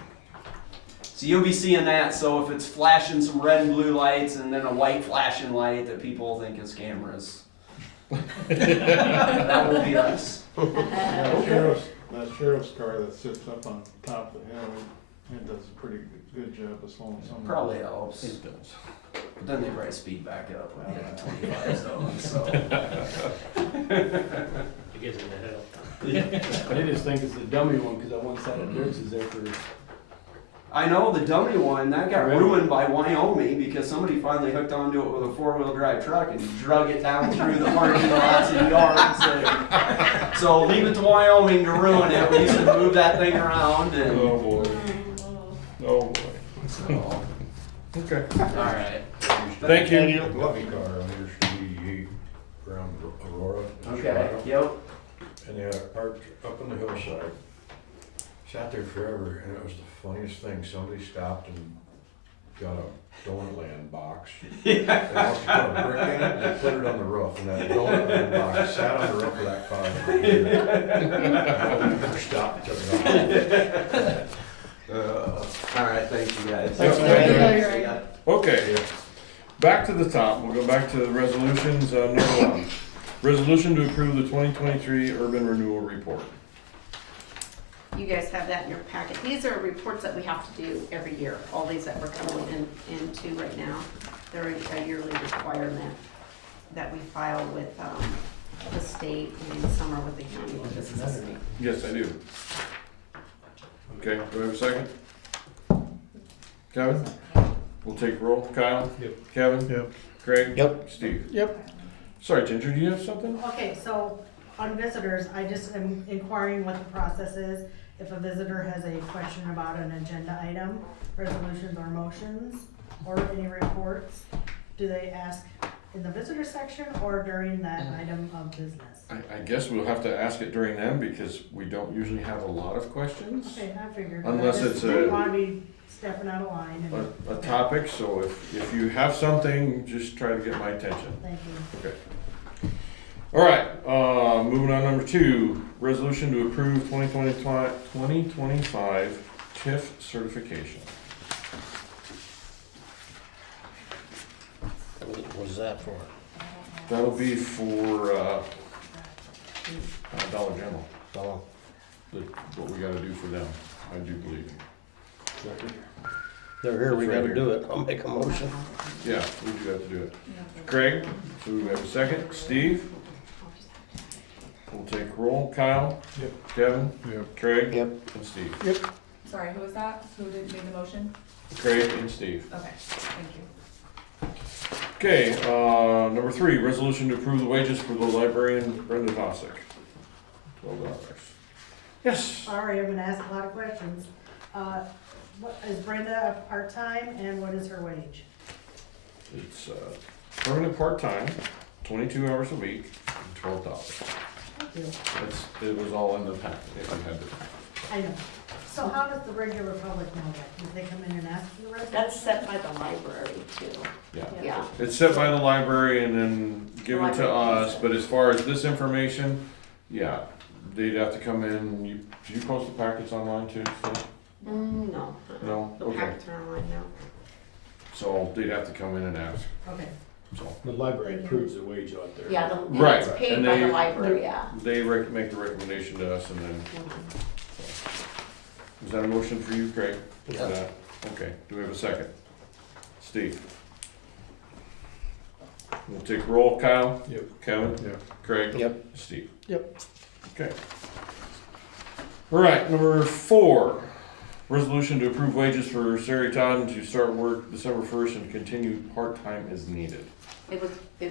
you'll be seeing that. So if it's flashing some red and blue lights and then a white flashing light that people think is cameras, that will be us. That sheriff's car that sits up on top of the hill, it does a pretty good job of slowing some. Probably helps. It does. But then they probably speed back up when you get to 25 zone, so. It gets in the hell. I just think it's the dummy one, cause that one side of theirs is there for. I know the dummy one, that got Right. ruined by Wyoming because somebody finally hooked onto it with a 4-wheel drive truck and drug it down through the parking lots and yards. And so leave it to Wyoming to ruin it. We used to move that thing around and. Oh, boy. Oh, boy. So, Okay. alright. Thank you. Lucky car on Interstate 88 around Aurora. Okay, Chicago. yep. And they had it parked up on the hillside. Sat there forever, and it was the funniest thing. Somebody stopped and got a donut land box. They must have put a brick in it, they put it on the roof, and that donut land box sat on the roof of that car for a year. Never stopped, took it off. Alright, thank you guys. Thanks, Thank Greg. you. Okay, back to the top. We'll go back to the resolutions. Number 1, resolution to approve the 2023 urban renewal report. You guys have that in your packet. These are reports that we have to do every year, all these that we're coming into right now. They're a yearly requirement that we file with the state and some are with the county, but this is the state. Yes, I do. Okay, do I have a second? Kevin? We'll take roll. Kyle? Yep. Kevin? Yep. Greg? Yep. Steve? Yep. Sorry, Ginger, do you have something? Okay, so on visitors, I just am inquiring what the process is. If a visitor has a question about an agenda item, resolutions or motions, or any reports, do they ask in the visitor section or during that item of business? I guess we'll have to ask it during them because we don't usually have a lot of questions. Okay, I figured. Unless I just it's didn't a- wanna be stepping out of line and. A topic, so if you have something, just try to get my attention. Thank you. Okay. All right, moving on, number 2, resolution to approve 2025 TIF certification. What is that for? That'll be for, Dollar General, what we gotta do for them, I do believe. They're here, we It's right gotta here. do it. I'll make a motion. Yeah, we do have to do it. Craig, so we have a second. Steve? We'll take roll. Kyle? Yep. Kevin? Yep. Craig? Yep. And Steve. Sorry, who was that? Who did make the motion? Craig and Steve. Okay, thank you. Okay, number 3, resolution to approve the wages for the librarian Brenda Tosick. $12. Yes. Sorry, I'm gonna ask a lot of questions. What, is Brenda part-time and what is her wage? It's permanent part-time, 22 hours a week, and $12. Thank you. It was all in the packet, if you had the packet. I know. So how does the regular public know that? Did they come in and ask for the resolution? That's set by the library too. Yeah. Yeah. It's set by the library and then given to Library us, pays it. but as far as this information, yeah, they'd have to come in, do you post the packets online too, so? No. No? The Okay, packets are online now. so they'd have to come in and ask, Okay. so. The library approves the wage out there. Yeah, and Right, it's paid and by they- the library, yeah. They make the recommendation to us and then, is that a motion for you, Craig? For Yeah. that? Okay, do we have a second? Steve? We'll take roll. Kyle? Yep. Kevin? Yep. Craig? Yep. Steve? Yep. Okay. All right, number 4, resolution to approve wages for Sari Todd to start work December 1st and continue part-time as needed. It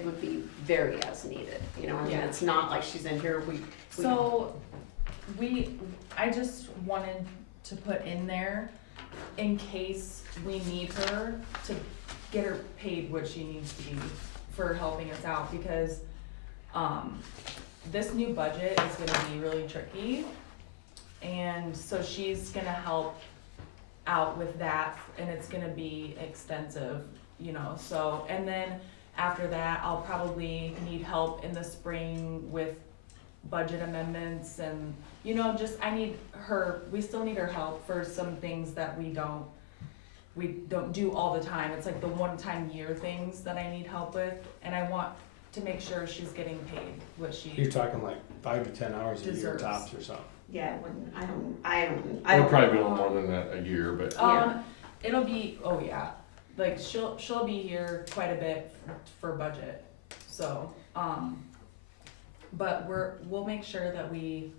would be very as needed, you know, I mean, Yeah. it's not like she's in here, we. So, I just wanted to put in there, in case we need her, to get her paid what she needs to be for helping us out, because, this new budget is gonna be really tricky. And so she's gonna help out with that, and it's gonna be extensive, you know, so, and then after that, I'll probably need help in the spring with budget amendments and, you know, just, we still need her help for some things that we don't do all the time. It's like the one-time year things that I need help with, and I want to make sure she's getting paid what You're she talking like 5 to 10 hours a year Deserves. tops or something. Yeah, I don't. It'll probably be a little more than that a year, but It'll be, oh yeah, like she'll be here quite a bit for budget, so, but we'll make sure that we,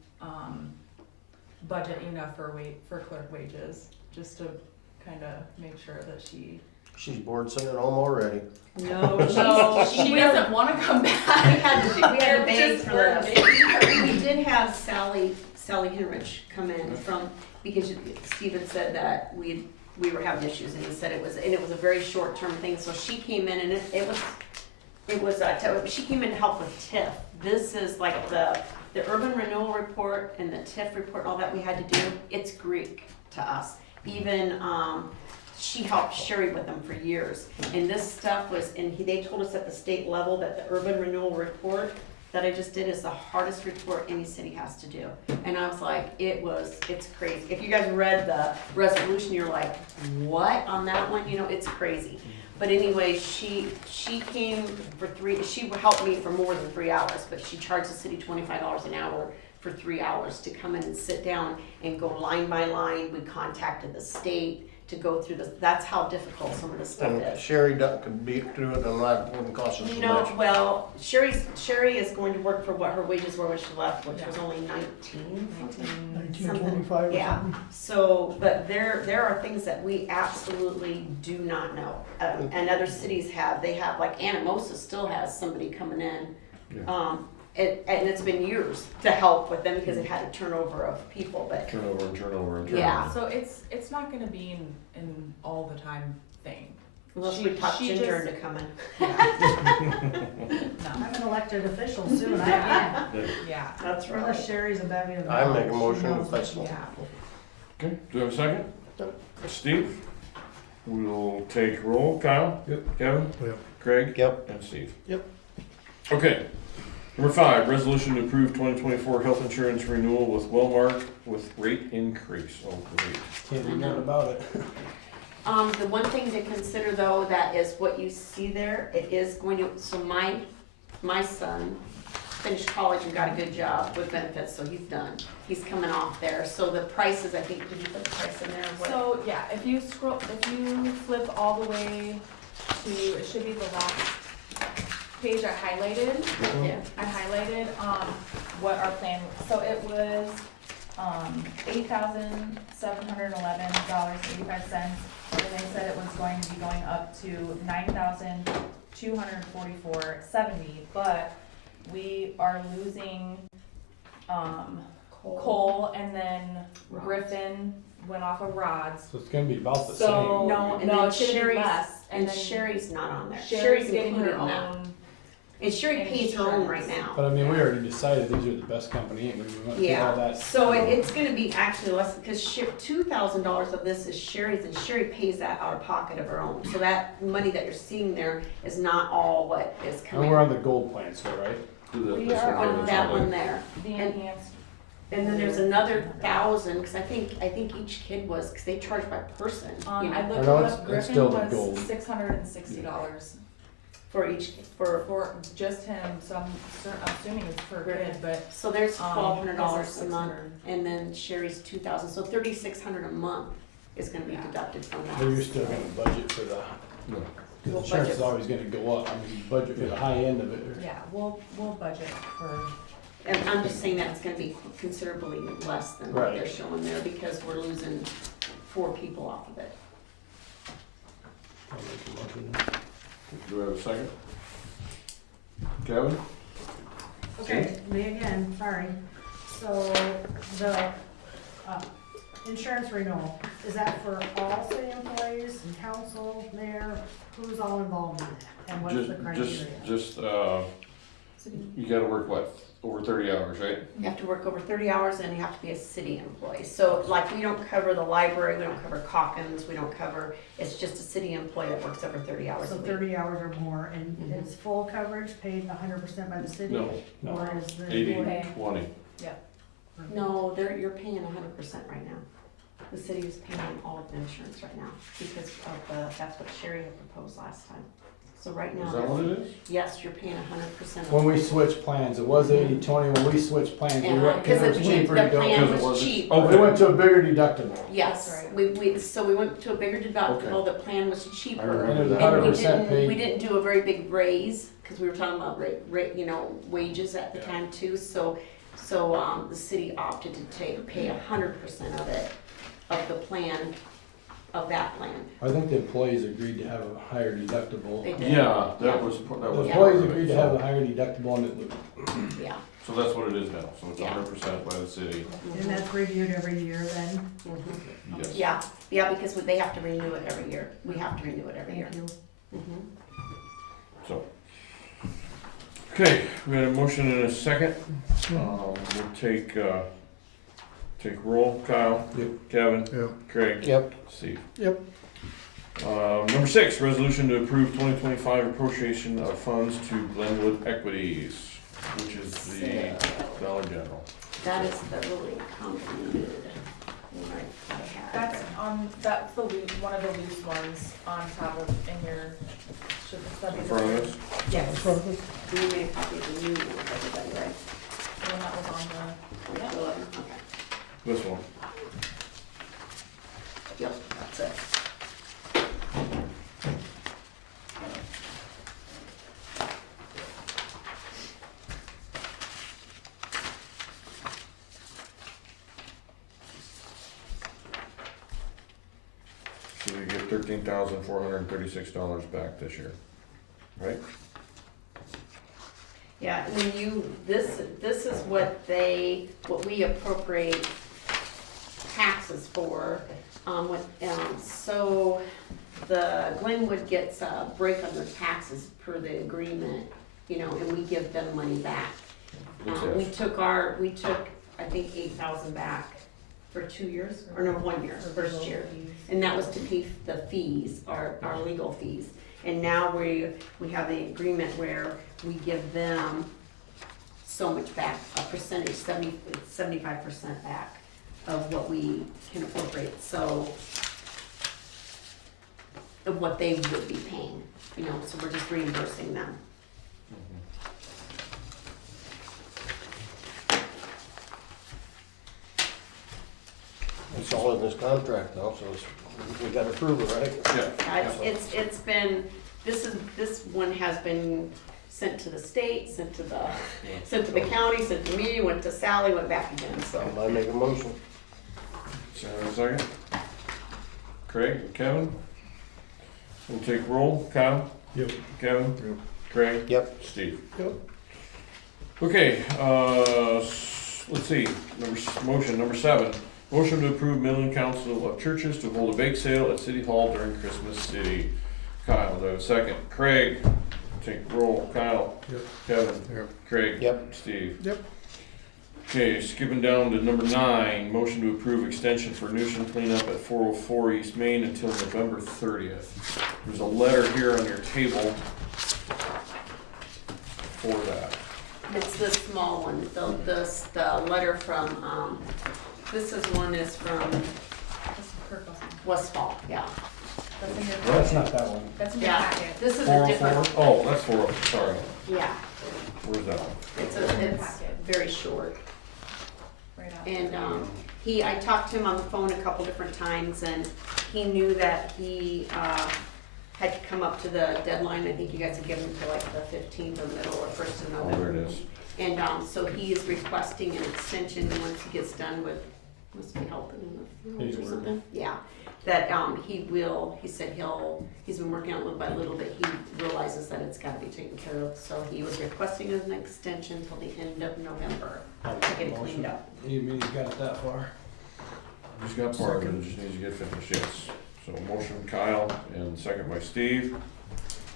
budget enough for clerk wages, just to kinda make sure that She's bored sitting at home already. No, she doesn't wanna come back. we had to beg Just for for this. We did have Sally Henrich come in from, because Steven said that we were having issues, and he said it was a very short-term thing, so she came in, and she came in to help with TIF. This is like the urban renewal report and the TIF report, and all that we had to do, it's Greek to us. Even, she helped Sherry with them for years, and this stuff was, they told us at the state level that the urban renewal report that I just did is the hardest report any city has to do. And I was like, it's crazy. If you guys read the resolution, you're like, what on that one? You know, it's crazy. But anyway, she came for she helped me for more than 3 hours, but she charged the city $25 an hour for 3 hours to come in and sit down and go line by line. We contacted the state to go through this. That's how difficult some of this stuff And is. Sherry could do it and that wouldn't cost us so No, much. well, Sherry is going to work for what her wages were when she left, which was only 19 something. Yeah, so, but there are things that we absolutely do not know. And other cities they have, like Anamosa still has somebody coming in. Yeah. And it's been years to help with them because it had a turnover of people, but. turnover. Yeah. So it's not gonna be in all the time thing. Unless we talk she Ginger just- into coming. I'm an elected official soon, I can. Yeah. That's right. Unless Sherry's a bevy of. I make a dogs, motion she if knows that's. what- Yeah. Okay, do we have a second? Steve? We'll take roll. Kyle? Yep. Kevin? Yep. Craig? Yep. And Steve? Yep. Okay. Number 5, resolution to approve 2024 health insurance renewal with Wellmark with rate increase. Oh, great. Can't do nothing about it. The one thing to consider though, that is what you see there, it is going to, so my son finished college and got a good job with benefits, so he's done. He's coming off there, so the prices, I think, did you put the price in there? What- So, yeah, if you flip all the way to, it should be the last page I highlighted. Yeah. I highlighted, what our plan, so it was, $8,711.85. And they said it was going to be going up to $9,244.70, but we are losing, coal, and then Rods. Griffin went off of rods. So it's gonna be about the So, same. No, and no, then it should be Sherry's, less, and and then Sherry's not on there. Sherry's getting her included in that. own. And Sherry pays her own right now. But I mean, we already decided these are the best company, and we went through all Yeah, that. so it's gonna be actually less, because $2,000 of this is Sherry's, and Sherry pays that out of pocket of her own. So that money that you're seeing there is not all what is And coming. we're on the gold plan, so, right? We This are one On there, that so one there. The And- enhanced. And then there's another 1,000, because I think each kid was, because they charge by person, you I know, looked know it it's- up, it's Griffin still the was gold. $660 for each, for just him, so I'm assuming it's per kid, but. so there's $1,200 this is a month. 600. And then Sherry's 2,000, so 3,600 a month is gonna be deducted from that. But you're still gonna budget for the, We'll because insurance is budget. always gonna go up. I mean, budget for the high end of it. Yeah, we'll budget for, And I'm just saying that it's gonna be considerably less than what Right. they're showing there, because we're losing 4 people off of it. I'll make a motion. Do we have a second? Kevin? Okay, me again, sorry. So the, insurance renewal, is that for all city employees and council, mayor, who's all involved in that? And what's the criteria? Just, you gotta work what, over 30 hours, right? You have to work over 30 hours and you have to be a city employee. So like, we don't cover the library, we don't cover Calkins, we don't cover, it's just a city employee that works over 30 hours So a week. 30 hours or more, and Mhm. is full coverage paid 100% by the city? No, Or is the 80, employee? 20. No, you're paying 100% right now. The city is paying all of the insurance right now because of that's what Sherry had proposed last time. So right now. Is that what it is? Yes, you're paying 100%. When we switched plans, it was 80-20. When we switched plans, we And went, because cause it was cheaper the to go. plan Because it was wasn't- cheap. Oh, We went to a bigger deductible. Yes, That's right. so we went to a bigger deductible, the plan was I cheaper. remember And it was that. And 100% paid. we didn't do a very big raise, cause we were talking about wages at the Yeah. time too, so the city opted to pay 100% of it, of the plan, of that plan. I think the employees agreed to have a higher deductible. They did. Yeah, that was The part of employees it, agreed to so- have a higher deductible, and it was Yeah. So that's what it is now, so it's Yeah. 100% by the city, And that's reviewed every year then? Mhm. yes. Yeah, because they have to renew it every year, we have to renew it every year. Thank you. Mhm. So. Okay, we had a motion and a second. We'll take roll. Kyle? Yep. Kevin? Yep. Craig? Yep. Steve? Yep. Number 6, resolution to approve 2025 appropriation of funds to Glenwood Equities, which is the Dollar General. That is the really complicated one I had. that's that's the loose, one of the loose ones on top of, in your, should that be In the front of us? Yes. We made a copy of the new one for everybody, right? the one that was on the, Okay. This one. Yep, that's it. So we get $13,436 back this year, right? Yeah, and when this is what we appropriate taxes for, so the Glenwood gets a break on their taxes per the agreement, and we give them money back. What's We this? took, I think, 8,000 back for 2 years, or no, 1 year, first year. And that was to pay the fees, our legal fees. And now we have the agreement where we give them so much back, a percentage, 75% back of what we can appropriate, so of what they would be paying, so we're just reimbursing them. It's all in this contract though, so we gotta approve it, right? Yeah. It's been, this one has been sent to the state, sent to the county, sent to me, went to Sally, went back again, so. I make a motion. Sarah, second. Craig, Kevin? We'll take roll. Kyle? Yep. Kevin? Yep. Craig? Yep. Steve? Yep. Okay, let's see, motion number 7. Motion to approve Midland Council of Churches to hold a bake sale at City Hall during Christmas City. Kyle, do I have a second? Craig? Take roll. Kyle? Yep. Kevin? Yep. Craig? Yep. Steve? Yep. Okay, skipping down to number 9, motion to approve extension for nuisance cleanup at 404 East Main until November 30th. There's a letter here on your table for that. It's the small one, the letter from, this one is from Westfall, yeah. That's in your That's packet. not that one. That's in your Yeah, packet. this is a 404? different, Oh, that's 404, sorry. yeah, Where's that one? it's very short. Right after. And, I talked to him on the phone a couple different times, and he knew that he, had come up to the deadline. I think you guys had given him to like the 15th or middle or 1st of Oh, November. there it is. And, so he is requesting an extension once he gets done with, must be helping in the fields or He's something. Yeah, that, he said he's been working on it little by little, but he realizes that it's gotta be taken care of. So he was requesting an extension till the end of November to get it cleaned up. You mean he's got it that far? Just got part of it, it just needs to get finished, yes. So motion Kyle and second by Steve.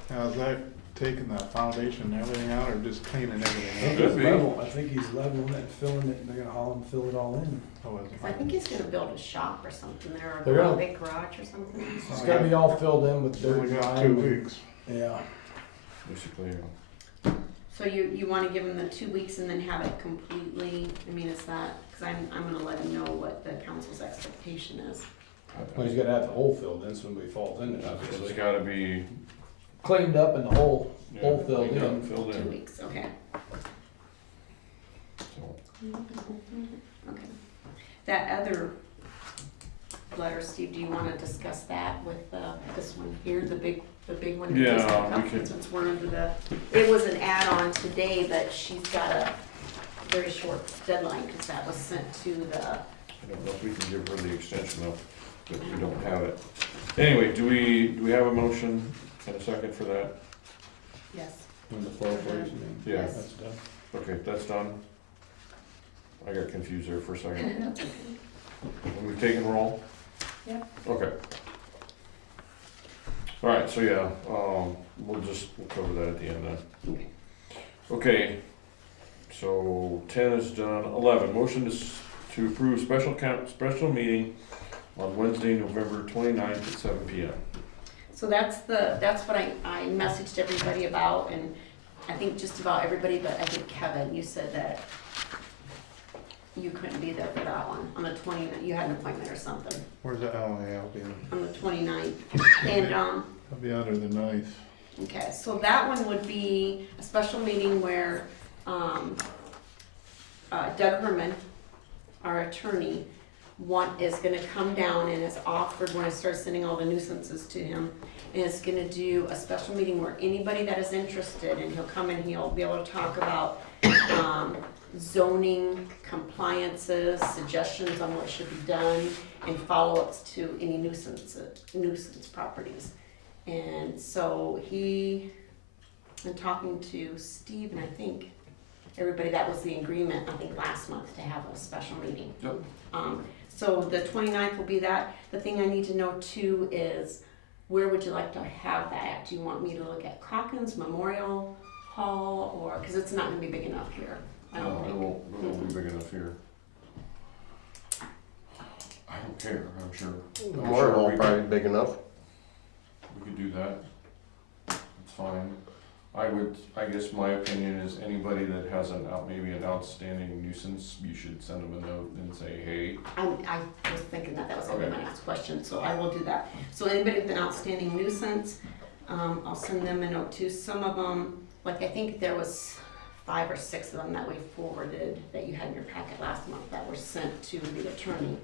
How's that taking that foundation and everything out, or just cleaning everything Could up? be. Level, I think he's leveling it and filling it, and they're gonna haul and fill it all in. Oh, is I think he's gonna build a shop or something there, They're or a gonna- big garage or something. It's gotta be all filled in with it? dirt We and got lime. 2 weeks. Yeah. Basically, So you wanna give him the 2 weeks and then have it completely, I mean, is that, cause I'm gonna let him know what the council's expectation is. Well, he's gotta have the hole filled in so nobody falls in it, it's obviously. gotta be, Cleaned up and the hole yeah, filled cleaned up, in. filled 2 in. weeks, okay. So, Okay. That other letter, Steve, do you wanna discuss that with, this one here, the big one? that Yeah, just got we cut, could- Since we're under it was an add-on today, but she's got a very short deadline, cause that was sent to the, I don't know if we can give her the extension though, but we don't have it. Anyway, do we have a motion and a second for that? yes. When the floor freezes, Yeah, Yes. that's done. okay, that's done. I got confused there for a second. And we've taken roll? Yep. Okay. Alright, so yeah, we'll cover that at the end then. Okay. Okay, so 10 is done. 11, motion to approve special meeting on Wednesday, November 29th at 7 PM. So that's what I messaged everybody about, and I think just about everybody, but I think Kevin, you said that you couldn't be there for that one, on the 29th, you had an appointment or something, Where's that? Oh, yeah, on the 29th. And, I'll be under the knife. okay, so that one would be a special meeting where, Doug Herman, our attorney, is gonna come down and has offered, when I start sending all the nuisances to him, and is gonna do a special meeting where anybody that is interested, and he'll come and he'll be able to talk about, zoning compliances, suggestions on what should be done, and follow-ups to any nuisance properties. And so he, been talking to Steve, and I think everybody, that was the agreement, I think last month, to have a special meeting. Yep. So the 29th will be that. The thing I need to know too is, where would you like to have that at? Do you want me to look at Crockin's Memorial Hall, or, cause it's not gonna be big enough here, I don't No, think. it won't be big enough here. I don't care, I'm sure. The I'm more sure hall we probably big enough. We could do that. It's fine. I guess my opinion is anybody that has maybe an outstanding nuisance, you should send them a note and say, hey. I was thinking that was gonna be Okay. my next question, so I will do that. So anybody with an outstanding nuisance, I'll send them a note too. Some of them, like I think there was 5 or 6 of them that we forwarded, that you had in your packet last month, that were sent to the attorney.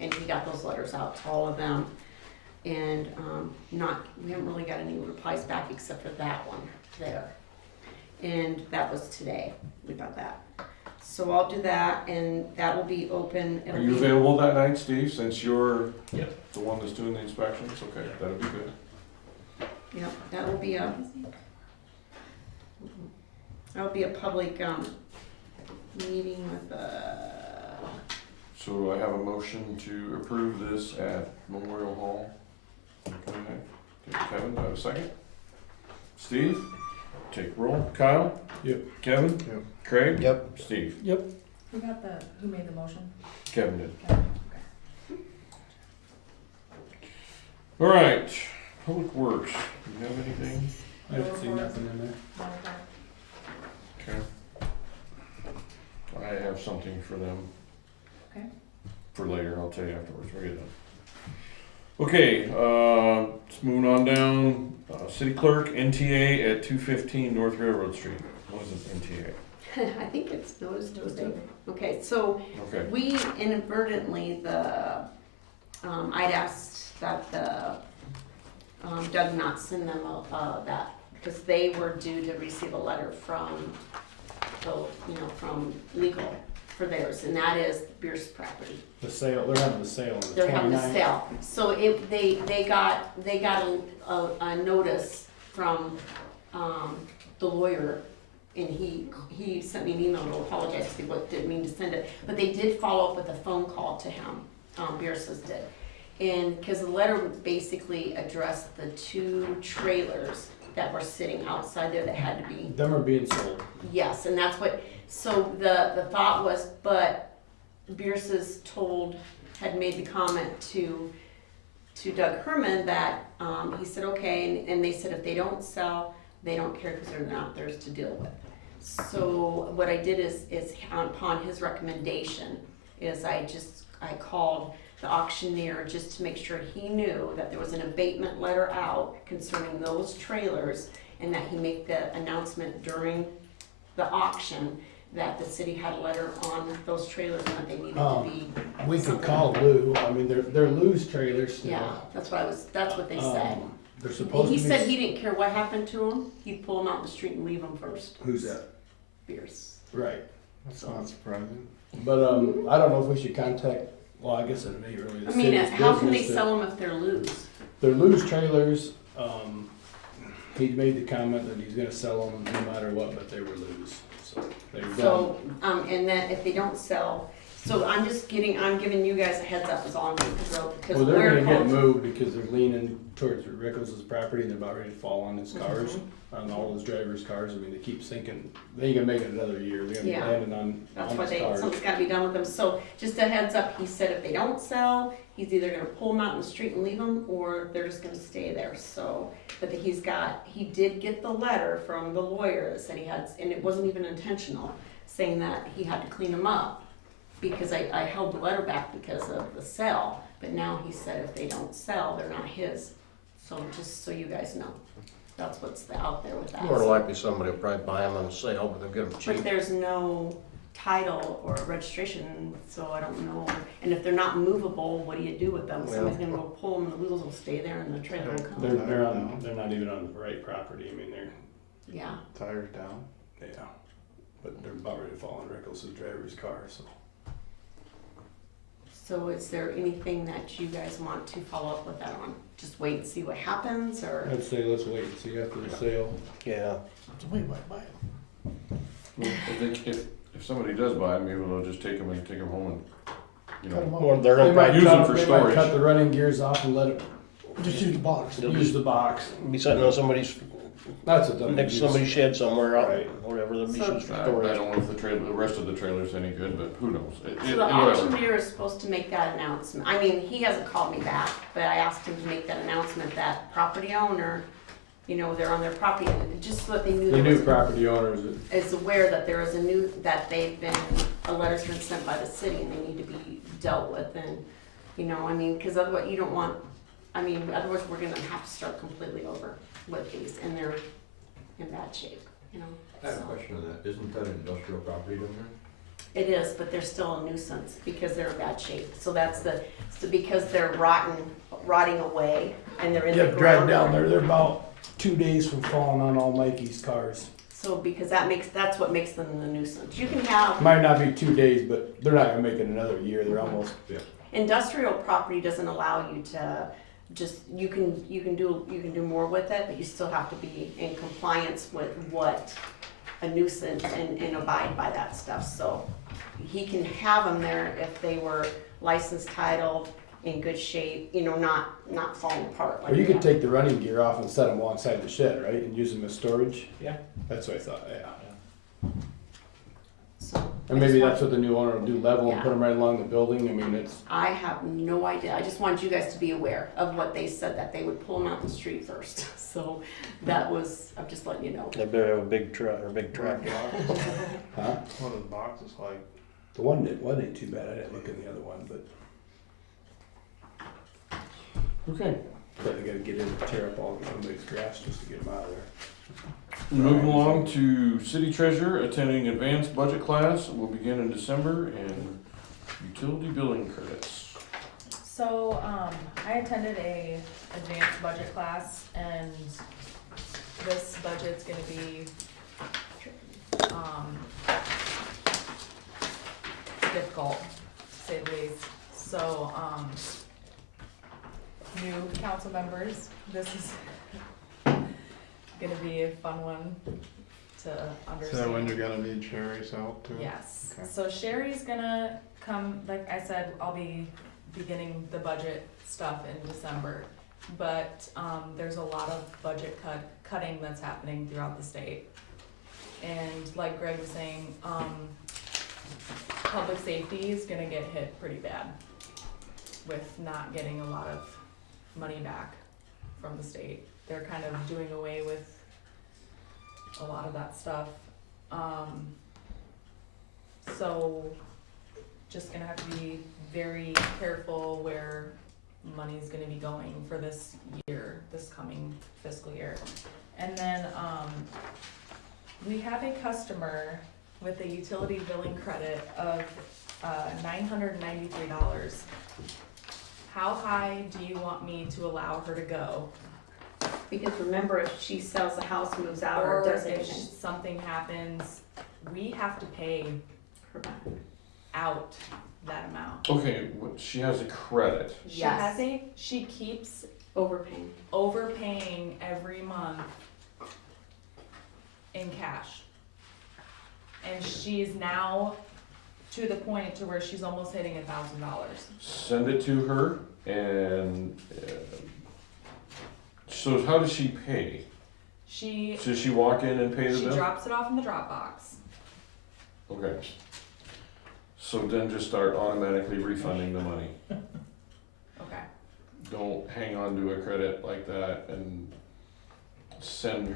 And he got those letters out to all of them. And, we haven't really got any replies back except for that one there. And that was today, we got that. So I'll do that, and that will be open. Are you available that night, Steve, since you're Yep. the one that's doing the inspections? Okay, that'll be good. Yep, that will be a public, meeting with, So I have a motion to approve this at Memorial Hall. Okay, Kevin, do I have a second? Steve? Take roll. Kyle? Yep. Kevin? Yep. Craig? Yep. Steve? Who made the motion? Kevin did. Okay. All right, Public Works, do you have anything? I haven't seen nothing in there. Okay. I have something for them. Okay. For later, I'll tell you afterwards, we'll get done. Okay, let's move on down, City Clerk, NTA at 215 North Railroad Street. What is this NTA? I think it's notice to abate. Okay, so Okay, we inadvertently, I'd asked that Doug not send them that, because they were due to receive a letter from from legal for theirs, and that is Bierce property. The sale, they're having the sale on the 29th. They're having a sale. So they got a notice from, the lawyer, and he sent me an email to apologize, because he didn't mean to send it, but they did follow up with a phone call to him, Bierce's did. And, cause the letter would basically address the 2 trailers that were sitting outside there that had to be. Them are being sold. Yes, and that's what, so the thought was, but Bierce's had made the comment to Doug Herman that, he said, okay, and they said if they don't sell, they don't care because they're not theirs to deal with. So what I did is upon his recommendation, is I called the auctioneer just to make sure he knew that there was an abatement letter out concerning those trailers, and that he make the announcement during the auction that the city had a letter on those trailers and that they needed to be. We could call Lou, I mean, they're Lou's trailers still. Yeah, that's what they said. They're supposed to be. He said he didn't care what happened to them, he'd pull them out in the street and leave them first. Who's that? Bierce. Right, That's not surprising. but, I don't know if we should contact, well, I guess it may really the I mean, city's how can they business to- sell them if they're loose? They're Lou's trailers, he made the comment that he's gonna sell them no matter what, but they were Lou's, so they're done. So, and then if they don't sell, so I'm giving you guys a heads up is all I'm doing, because Well, they're we're gonna get called. moved because they're leaning towards Rickles' property and they're about ready to fall on his cars, on all his drivers' cars. I mean, they keep thinking, they ain't gonna make it another year, they're gonna be Yeah. landing on That's his why cars. something's gotta be done with them, so just a heads up, he said if they don't sell, he's either gonna pull them out in the street and leave them, or they're just gonna stay there, so. But he did get the letter from the lawyer that said he had, and it wasn't even intentional, saying that he had to clean them up. Because I held the letter back because of the sale, but now he said if they don't sell, they're not his. So just so you guys know, that's what's out there with that. More than likely, somebody will probably buy them on sale, but they'll get them cheap. But there's no title or registration, so I don't know. And if they're not movable, what do you do with them? Somebody's gonna go pull them, the wheels will stay there and the trailer will come. They're not even on the right property, I mean, they're, Yeah, Tires down. yeah, but they're about ready to fall on Rickles' driver's car, so. so is there anything that you guys want to follow up with that on? Just wait and see what happens, or? I'd say let's wait and see after the sale. Yeah. So we might buy them. Well, I think if somebody does buy them, maybe they'll just take them home and, Cut 'em know. up. Or they're They gonna might use them cut- for they might storage. Cut the running gears off and let it, Just use the box. use the box. be sitting on somebody's, That's what they'll next to use. somebody's shed somewhere out, Right. whatever, they'll be So- used for I storage. don't know if the rest of the trailer's any good, but who knows? So the auctioneer is supposed to make that announcement. I mean, he hasn't called me back, but I asked him to make that announcement that property owner, they're on their property, and just so that they knew. The there new was property owners, is aware that there is a letter's been sent by the city and they need to be dealt with, and, because otherwise you don't want, otherwise we're gonna have to start completely over with these, and they're in bad shape, you know. I have a so. question on that. Isn't that industrial property down there? It is, but they're still a nuisance because they're in bad shape. So that's so because they're rotting away and they're in You the have to drive ground. down there, they're about 2 days from falling on all Mikey's cars. So because that's what makes them the nuisance. You can have, Might not be 2 days, but they're not gonna make it another year, they're almost. industrial property doesn't allow you to just, you can do more with it, but you still have to be in compliance with what a nuisance and abide by that stuff. So he can have them there if they were licensed, titled, in good shape, you know, not falling apart. Or you they could have. take the running gear off and set them alongside the shed, right, and use them as storage? Yeah. That's what I thought, yeah. So, And maybe that's what the new owner will do, level and Yeah. put them right along the building, I mean, it's, I have no idea. I just wanted you guys to be aware of what they said, that they would pull them out the street first. So that was, I'm just letting you know. They better have a big truck or big tractor. huh? What are the boxes like? The one that wasn't too bad, I didn't look at the other one, but Okay, probably gotta get in and tear up all somebody's grass just to get them out of there. moving along to city treasurer attending advanced budget class will begin in December and utility billing credits. So, I attended a advanced budget class and this budget's gonna be, difficult, to say the least. So, new council members, this is gonna be a fun one to Is understand. that when you're gonna need Sherry's help too? Yes, Okay. so Sherry's gonna come, like I said, I'll be beginning the budget stuff in December. But, there's a lot of budget cutting that's happening throughout the state. And like Greg was saying, public safety is gonna get hit pretty bad with not getting a lot of money back from the state. They're kind of doing away with a lot of that stuff. So just gonna have to be very careful where money's gonna be going for this year, this coming fiscal year. And then, we have a customer with a utility billing credit of, $993. How high do you want me to allow her to go? Because remember, if she sells the house, moves out, or Or does if anything. something happens, we have to pay her back. out that amount. Okay, she has a credit. She Yes. has she keeps Overpaying. overpaying every month in cash. And she's now to the point to where she's almost hitting $1,000. Send it to her and, so how does she pay? She Does she walk in and pay the she bill? drops it off in the Dropbox. Okay. So then just start automatically refunding the money. Okay. Don't hang on to a credit like that and send,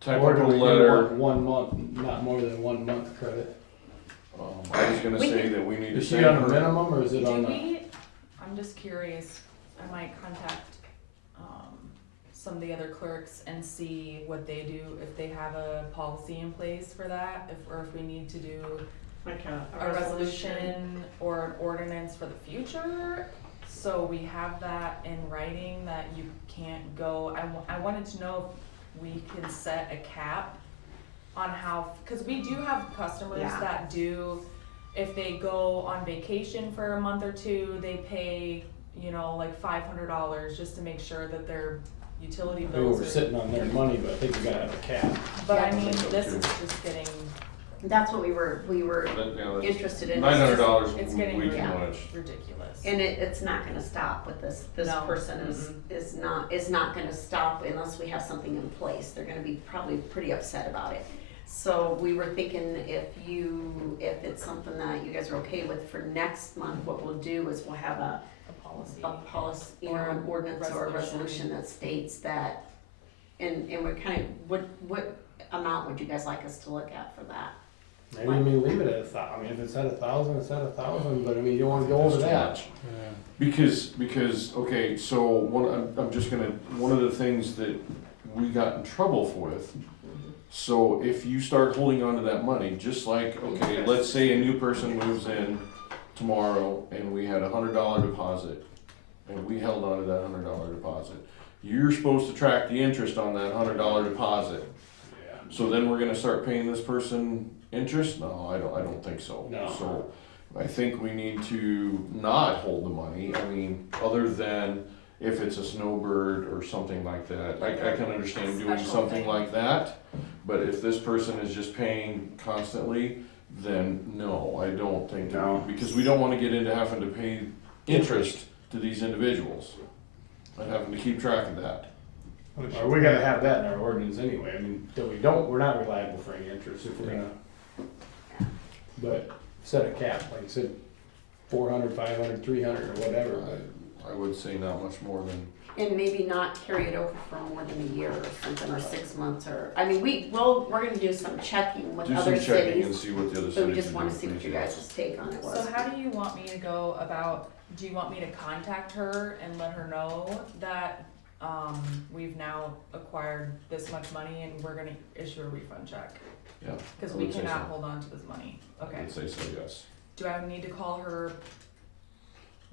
type Or up a do we give letter. 1 month, not more than 1 month credit? I was gonna We say can- that we need to Is she send on a her. minimum or is it Do on the? we, I'm just curious, I might contact, some of the other clerks and see what they do, if they have a policy in place for that, or if we need to do Like a resolution or an ordinance for the future, so we have that in writing that you can't go, I wanted to know if we can set a cap on how, cause we do have customers Yeah. that do, if they go on vacation for a month or two, they pay, you know, like $500 just to make sure that their utility Maybe bills we're are. sitting on their money, but I think we gotta have a cap. But I Yeah. mean, this is just getting, That's what we were That's interested in. $900 it's would getting be too Yeah. much. ridiculous. And it's not gonna stop with this. This No. person is not gonna stop unless we have something in place. They're gonna be probably pretty upset about it. So we were thinking if it's something that you guys are okay with for next month, what we'll do is we'll have a policy, you know, Or an ordinance or a resolution that states that, and we're kind of, what amount would you guys like us to look at for that? Maybe, I mean, leave it at 1,000, I mean, if it's at 1,000, it's at 1,000, but I mean, you don't wanna go over That's too that. much. Because, okay, so one of the things that we got in trouble with So if you start holding on to that money, just like, okay, let's say a new person moves in tomorrow and we had $100 deposit and we held on to that $100 deposit. You're supposed to track the interest on that $100 deposit. Yeah. So then we're gonna start paying this person interest? No, I don't think so. No. So I think we need to not hold the money, I mean, other than if it's a snowbird or something like that. I can understand doing Special something thing. like that, but if this person is just paying constantly, then no, I don't think that, No. because we don't wanna get into having to pay interest to these individuals. And having to keep track of that. Or we gotta have that in our ordinance anyway, I mean, that we don't, we're not reliable for any interest if we're gonna. But set a cap, like I said, 400, 500, 300 or whatever, but. I would say not much more than, And maybe not carry it over for more than a year or something, or 6 months, or, I mean, we're gonna do some checking with do other some checking and cities. see what the other cities So are we doing. just wanna see what your guys' take on it was. So how do you want me to go about, do you want me to contact her and let her know that, we've now acquired this much money and we're gonna issue a refund check? Yeah. Cause I we would say cannot so. hold on to this money, I okay. would say so, yes. Do I need to call her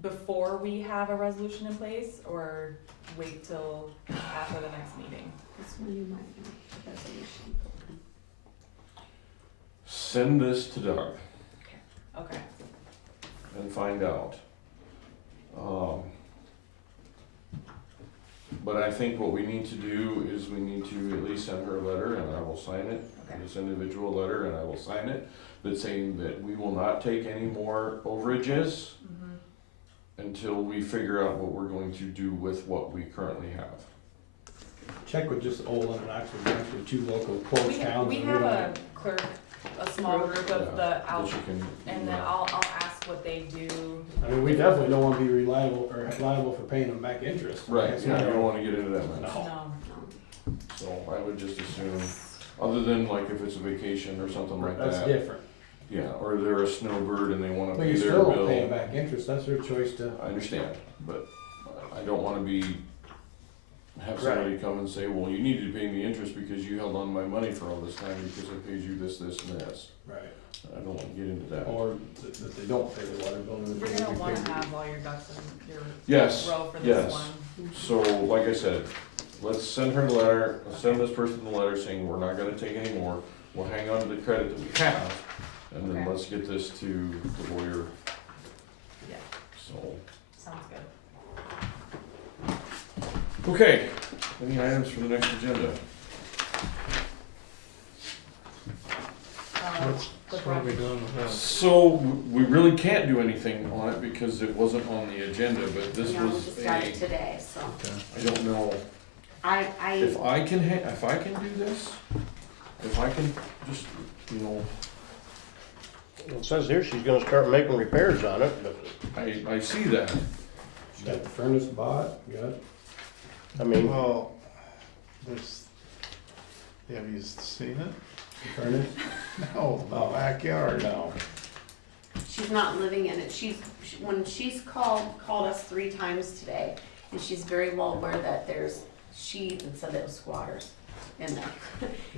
before we have a resolution in place, or wait till after the next meeting? This one you might want the resolution. Send this to Doug Okay, and find out. But I think what we need to do is we need to at least send her a letter and I will sign it. okay, This individual letter and I will sign it, but saying that we will not take any more overages until we figure out what we're going to do with what we currently have. Check with just Olin and Oxford, actually two local close we towns. we and have don't- a clerk, a small group of Yeah, the out, that you can- and then I'll ask what they do. I mean, we definitely don't wanna be reliable or liable for paying them back interest. Right, That's yeah, not you don't our- wanna get into that mess. No. No, So I would just assume, other than like if it's a vacation or something like That's that. different. Yeah, or they're a snowbird and they wanna But pay you their still bill. don't pay them back interest, that's their choice to. I understand, but I don't wanna have somebody come and say, well, you needed to pay me interest because you held on to my money for all this time because I paid you this, this, and this. Right. I don't wanna get into that. Or that they don't pay the water bill. and you're they gonna pay wanna the- have all your ducks in your Yes, row for this yes. one. So, like I said, let's send her the letter, send this person the letter saying we're not gonna take any more. We'll hang on to the credit that we have, and then Okay. let's get this to the lawyer, Yeah, so. sounds good. Okay, any items for the next agenda? The What are we doing with that? So, we really can't do anything on it because it wasn't on the agenda, but this No, we was just got a, it today, so. I don't know, I, if I can do this, if I can just, you know, It says here she's gonna start making repairs on it, but, I see that. She's got the furnace bought, got I mean, Well, there's, have you seen it? the furnace. No, the backyard. No. she's not living in it. When she's called us 3 times today, and she's very well aware that she even said there was squatters in there.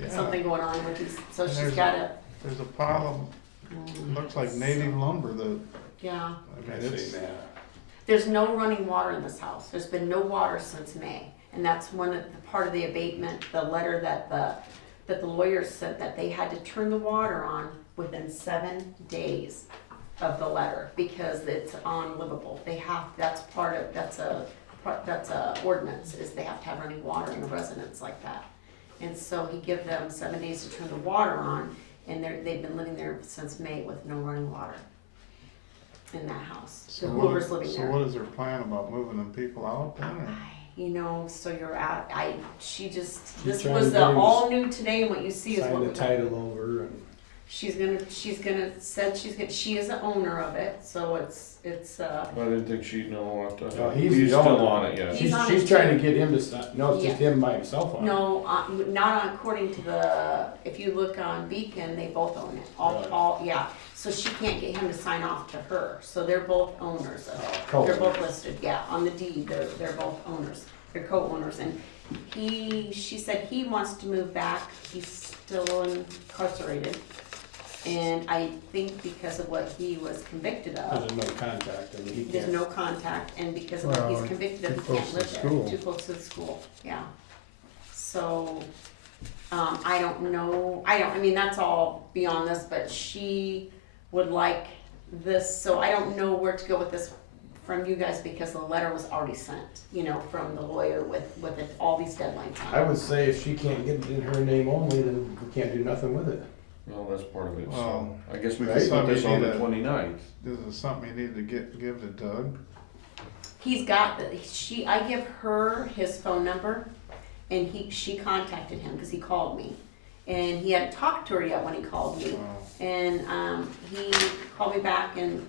Yeah. Something going on with these, so And she's there's got a, There's a pile of, looks like native lumber that, yeah. I I've mean, it's, seen that. There's no running water in this house. There's been no water since May. And that's part of the abatement, the letter that the lawyers said that they had to turn the water on within 7 days of the letter because it's unlivable. That's a ordinance, is they have to have running water in the residence like that. And so he gave them 7 days to turn the water on, and they've been living there since May with no running water in that house. so Whoever's living so there. what is their plan about moving them people out then, or? You know, so you're at, She's this trying was to the get him to all new today, and what you see is what Sign the we got. title over and. She is the owner of it, so it's, I didn't think she'd know what to. No, he's He's the still owner. on it, yeah. He's on She's it trying too. to get him to sign, no, it's just him by himself on it. no, not according to if you look on Beacon, they both own it, Really? yeah. So she can't get him to sign off to her, so they're both owners of it. Co-owners. They're both listed, yeah, on the deed, they're both owners, they're co-owners, and she said he wants to move back, he's still incarcerated. And I think because of what he was convicted of, There's no contact, I mean, he there's can't. no contact, and because of what he's Well, convicted of, too he can't close to live there, school. too close to the school, yeah. So, I don't know, I mean, that's all beyond this, but she would like this, so I don't know where to go with this from you guys, because the letter was already sent, you know, from the lawyer with it, all these deadlines on I it. would say if she can't get it in her name only, then we can't do nothing with it. Well, that's part of it, so Well, I guess we right, could put this somebody on the need to- 29th. This is something you need to give to Doug. He's got, I give her his phone number, and she contacted him, cause he called me. And he hadn't talked to her yet when he called me. Wow. And he called me back, and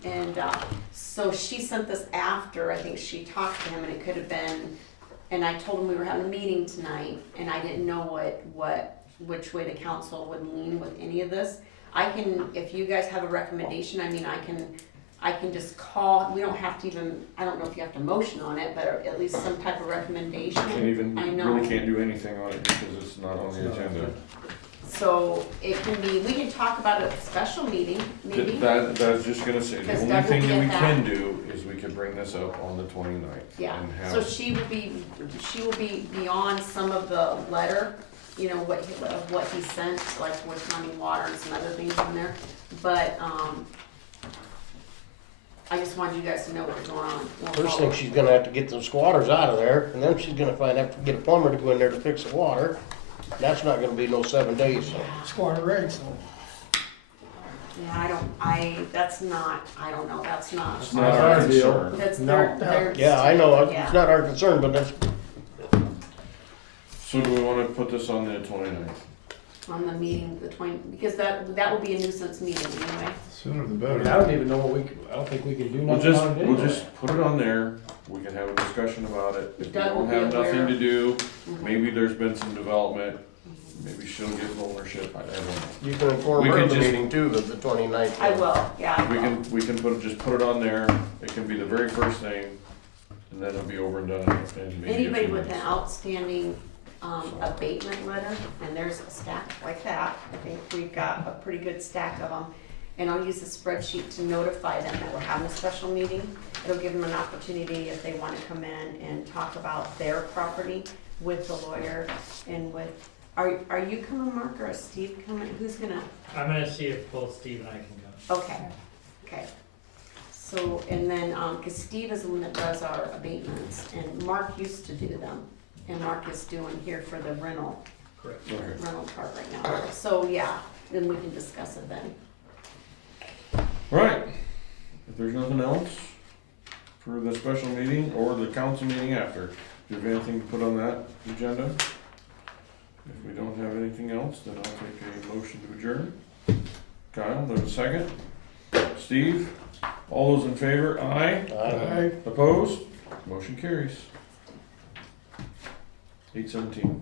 so she sent this after, I think she talked to him, and it could have been, and I told him we were having a meeting tonight, and I didn't know which way the council would lean with any of this. I can, if you guys have a recommendation, I mean, I can just call, we don't have to even, I don't know if you have to motion on it, but at least some type of recommendation. Can't even, I know. really can't do anything on it because it's not on the agenda. So it can be, we can talk about it at a special meeting, maybe. That I was just gonna say, the Because only Doug will thing be that we at that. can do is we could bring this up on the 29th. Yeah, And so have, she will be beyond some of the letter, you know, what he sent, like with running water and some other things in there. But, I just wanted you guys to know what's going on. First thing, she's gonna have to get those squatters out of there, and then she's gonna have to get a plumber to go in there to fix the water. That's not gonna be no 7 days, so. Squatter rights. Yeah, that's not, I don't know, that's not. it's not our concern. That's No. their. Yeah, I know, Yeah. it's not our concern, but that's, So do we wanna put this on the 29th? On the meeting, the 20, because that will be a nuisance meeting anyway. Sooner the I mean, better. I don't even know what I don't think we can do We'll nothing just, on it we'll anyway. just put it on there, we can have a discussion about it. If we Doug will don't be have nothing aware. to do, Mhm. maybe there's been some development, maybe she'll get ownership, I don't know. you can inform We her can of the just- meeting too, the 29th. I will, yeah. I will. We can just put it on there, it can be the very first thing, and then it'll be over and done in maybe a few Anybody with an minutes. outstanding abatement letter, and there's a stack like that, I think we've got a pretty good stack of them. And I'll use the spreadsheet to notify them that we're having a special meeting. It'll give them an opportunity if they wanna come in and talk about their property with the lawyer and with, are you coming, Mark, or is Steve coming? Who's gonna? I'm gonna see if both Steve and I can come. Okay. So, and then, cause Steve is the one that does our abatements, and Mark used to do them, and Mark is doing here for the rental Correct. Okay. part right now. So, yeah, then we can discuss it then. Right, if there's nothing else for the special meeting or the council meeting after, do you have anything to put on that agenda? If we don't have anything else, then I'll take a motion to adjourn. Kyle, there's a second. Steve, all those in favor, aye? Aye. Opposed? Motion carries. 8:17.